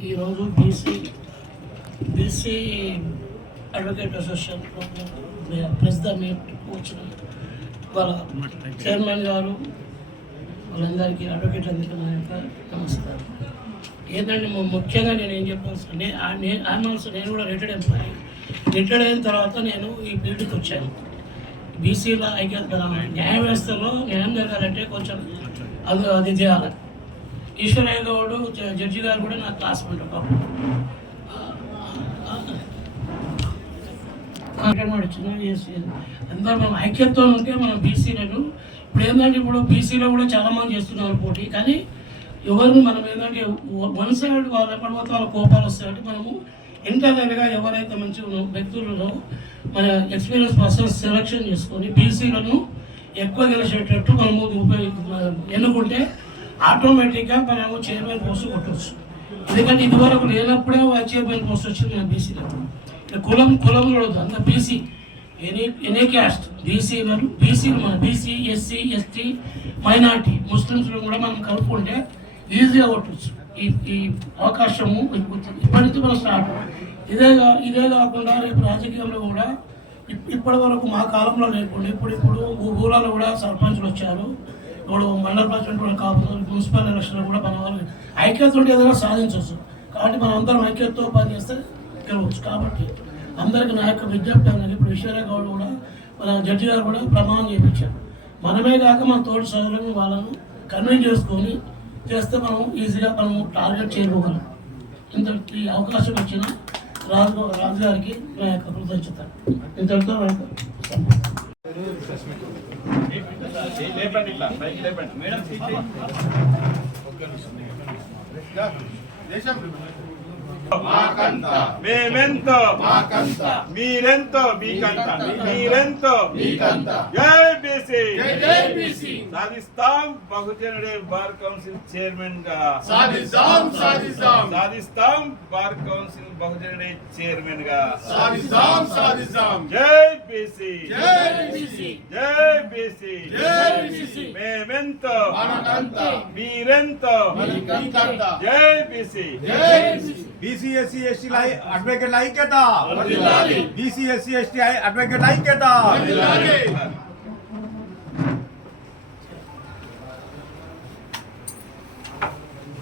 ఈరోజు BC advocate association president meet వచ్చిన వాళ్ళ చైర్మన్ గారు, వాళ్ళందరికీ అడ్వకేట్ అందరికీ నా యొక్క నమస్కారం. ఏంటంటే ముఖ్యంగా నేను ఏం చెప్పాల్సి, నేను కూడా రిటైర్డ్ ఎంప్లాయీ. రిటైర్డ్ అయిన తర్వాత నేను ఈ ఫీల్డ్కి వచ్చాను. బీసీల ఐక్యత న్యాయ వ్యవస్థలో న్యాయం జరగాలంటే కొంచెం అది చేయాలి. ఈశ్వరయ్య గౌడ్ జడ్జి గారు కూడా నాకు క్లాస్మేట్. అందరూ మనం ఐక్యతతో ఉంటే మనం బీసీలను ఇప్పుడు ఏంటంటే, ఇప్పుడు బీసీలో కూడా చాలామంది చేస్తున్నారు పోటీ. కానీ ఎవరిని మనం ఏంటంటే వన్ సైడ్ వాళ్ళు ఎప్పటిపోతే వాళ్ళ కోపాలు వస్తాయంటే, మనము ఇంటర్నల్గా ఎవరైతే మంచిగా వ్యక్తులలో మన ఎక్స్పీరియన్స్ పర్సన్స్ సెలెక్షన్ చేసుకొని బీసీలను ఎక్కువ గెలిచేటట్టు మనము ఎన్నుకుంటే ఆటోమేటిక్గా మనము చైర్మన్ పోస్ట్ కొట్టవచ్చు. ఎందుకంటే ఇదివరకు లేనప్పుడే చైర్మన్ పోస్ట్ వచ్చింది మన బీసీలకు. కులం కూడా అంత బీసీ ఎనీ క్యాస్ట్ బీసీలు మన బీసీ ఎస్సీ ఎస్టీ మైనార్టీ ముస్లిమ్స్లో కూడా మనం కలుపుకుంటే ఈజీగా కొట్టవచ్చు. ఈ అవకాశము ఇప్పటి నుంచి మనం స్టార్ట్. ఇదే కాకుండా రేపు రాజకీయంలో కూడా ఇప్పటి వరకు మా కాలంలో లేకుండా ఇప్పుడు ఊళ్ళలో కూడా సర్పంచ్లు వచ్చారు. ఇప్పుడు మండల ప్రెసిడెంట్ కూడా కాకపోతే మున్సిపల్ ఎలక్షన్లో కూడా మన వాళ్ళు ఐక్యత ఉంటే ఏదైనా సాధించవచ్చు. కాబట్టి మనం అందరం ఐక్యతతో పనిచేస్తే గెలవచ్చు. కాబట్టి అందరికీ నా యొక్క విజ్ఞప్తి అనేది, ఇప్పుడు ఈశ్వరయ్య గౌడ్ కూడా మన జడ్జి గారు కూడా ప్రమాణం చేయించారు. మనమే కాక మన తోటి సోదరులను వాళ్ళను కన్విన్స్ చేసుకొని చేస్తే మనం ఈజీగా మనం టార్గెట్ చేయగలం. ఈ అవకాశం వచ్చిన రాజు గారికి నా యొక్క కృతజ్ఞత. ఇంతటితో మేమెంతో మీరెంతో మీరెంతో జై బీసీ సాధిస్తాం బహుజనుడే బార్ కౌన్సిల్ చైర్మన్ గా సాధిస్తాం బార్ కౌన్సిల్ బహుజనుడే చైర్మన్ గా జై బీసీ జై బీసీ మేమెంతో మీరెంతో జై బీసీ బీసీ ఎస్సీ ఎస్టీ అడ్వకేట్ల ఐక్యత, బీసీ ఎస్సీ ఎస్టీ అడ్వకేట్ల ఐక్యత.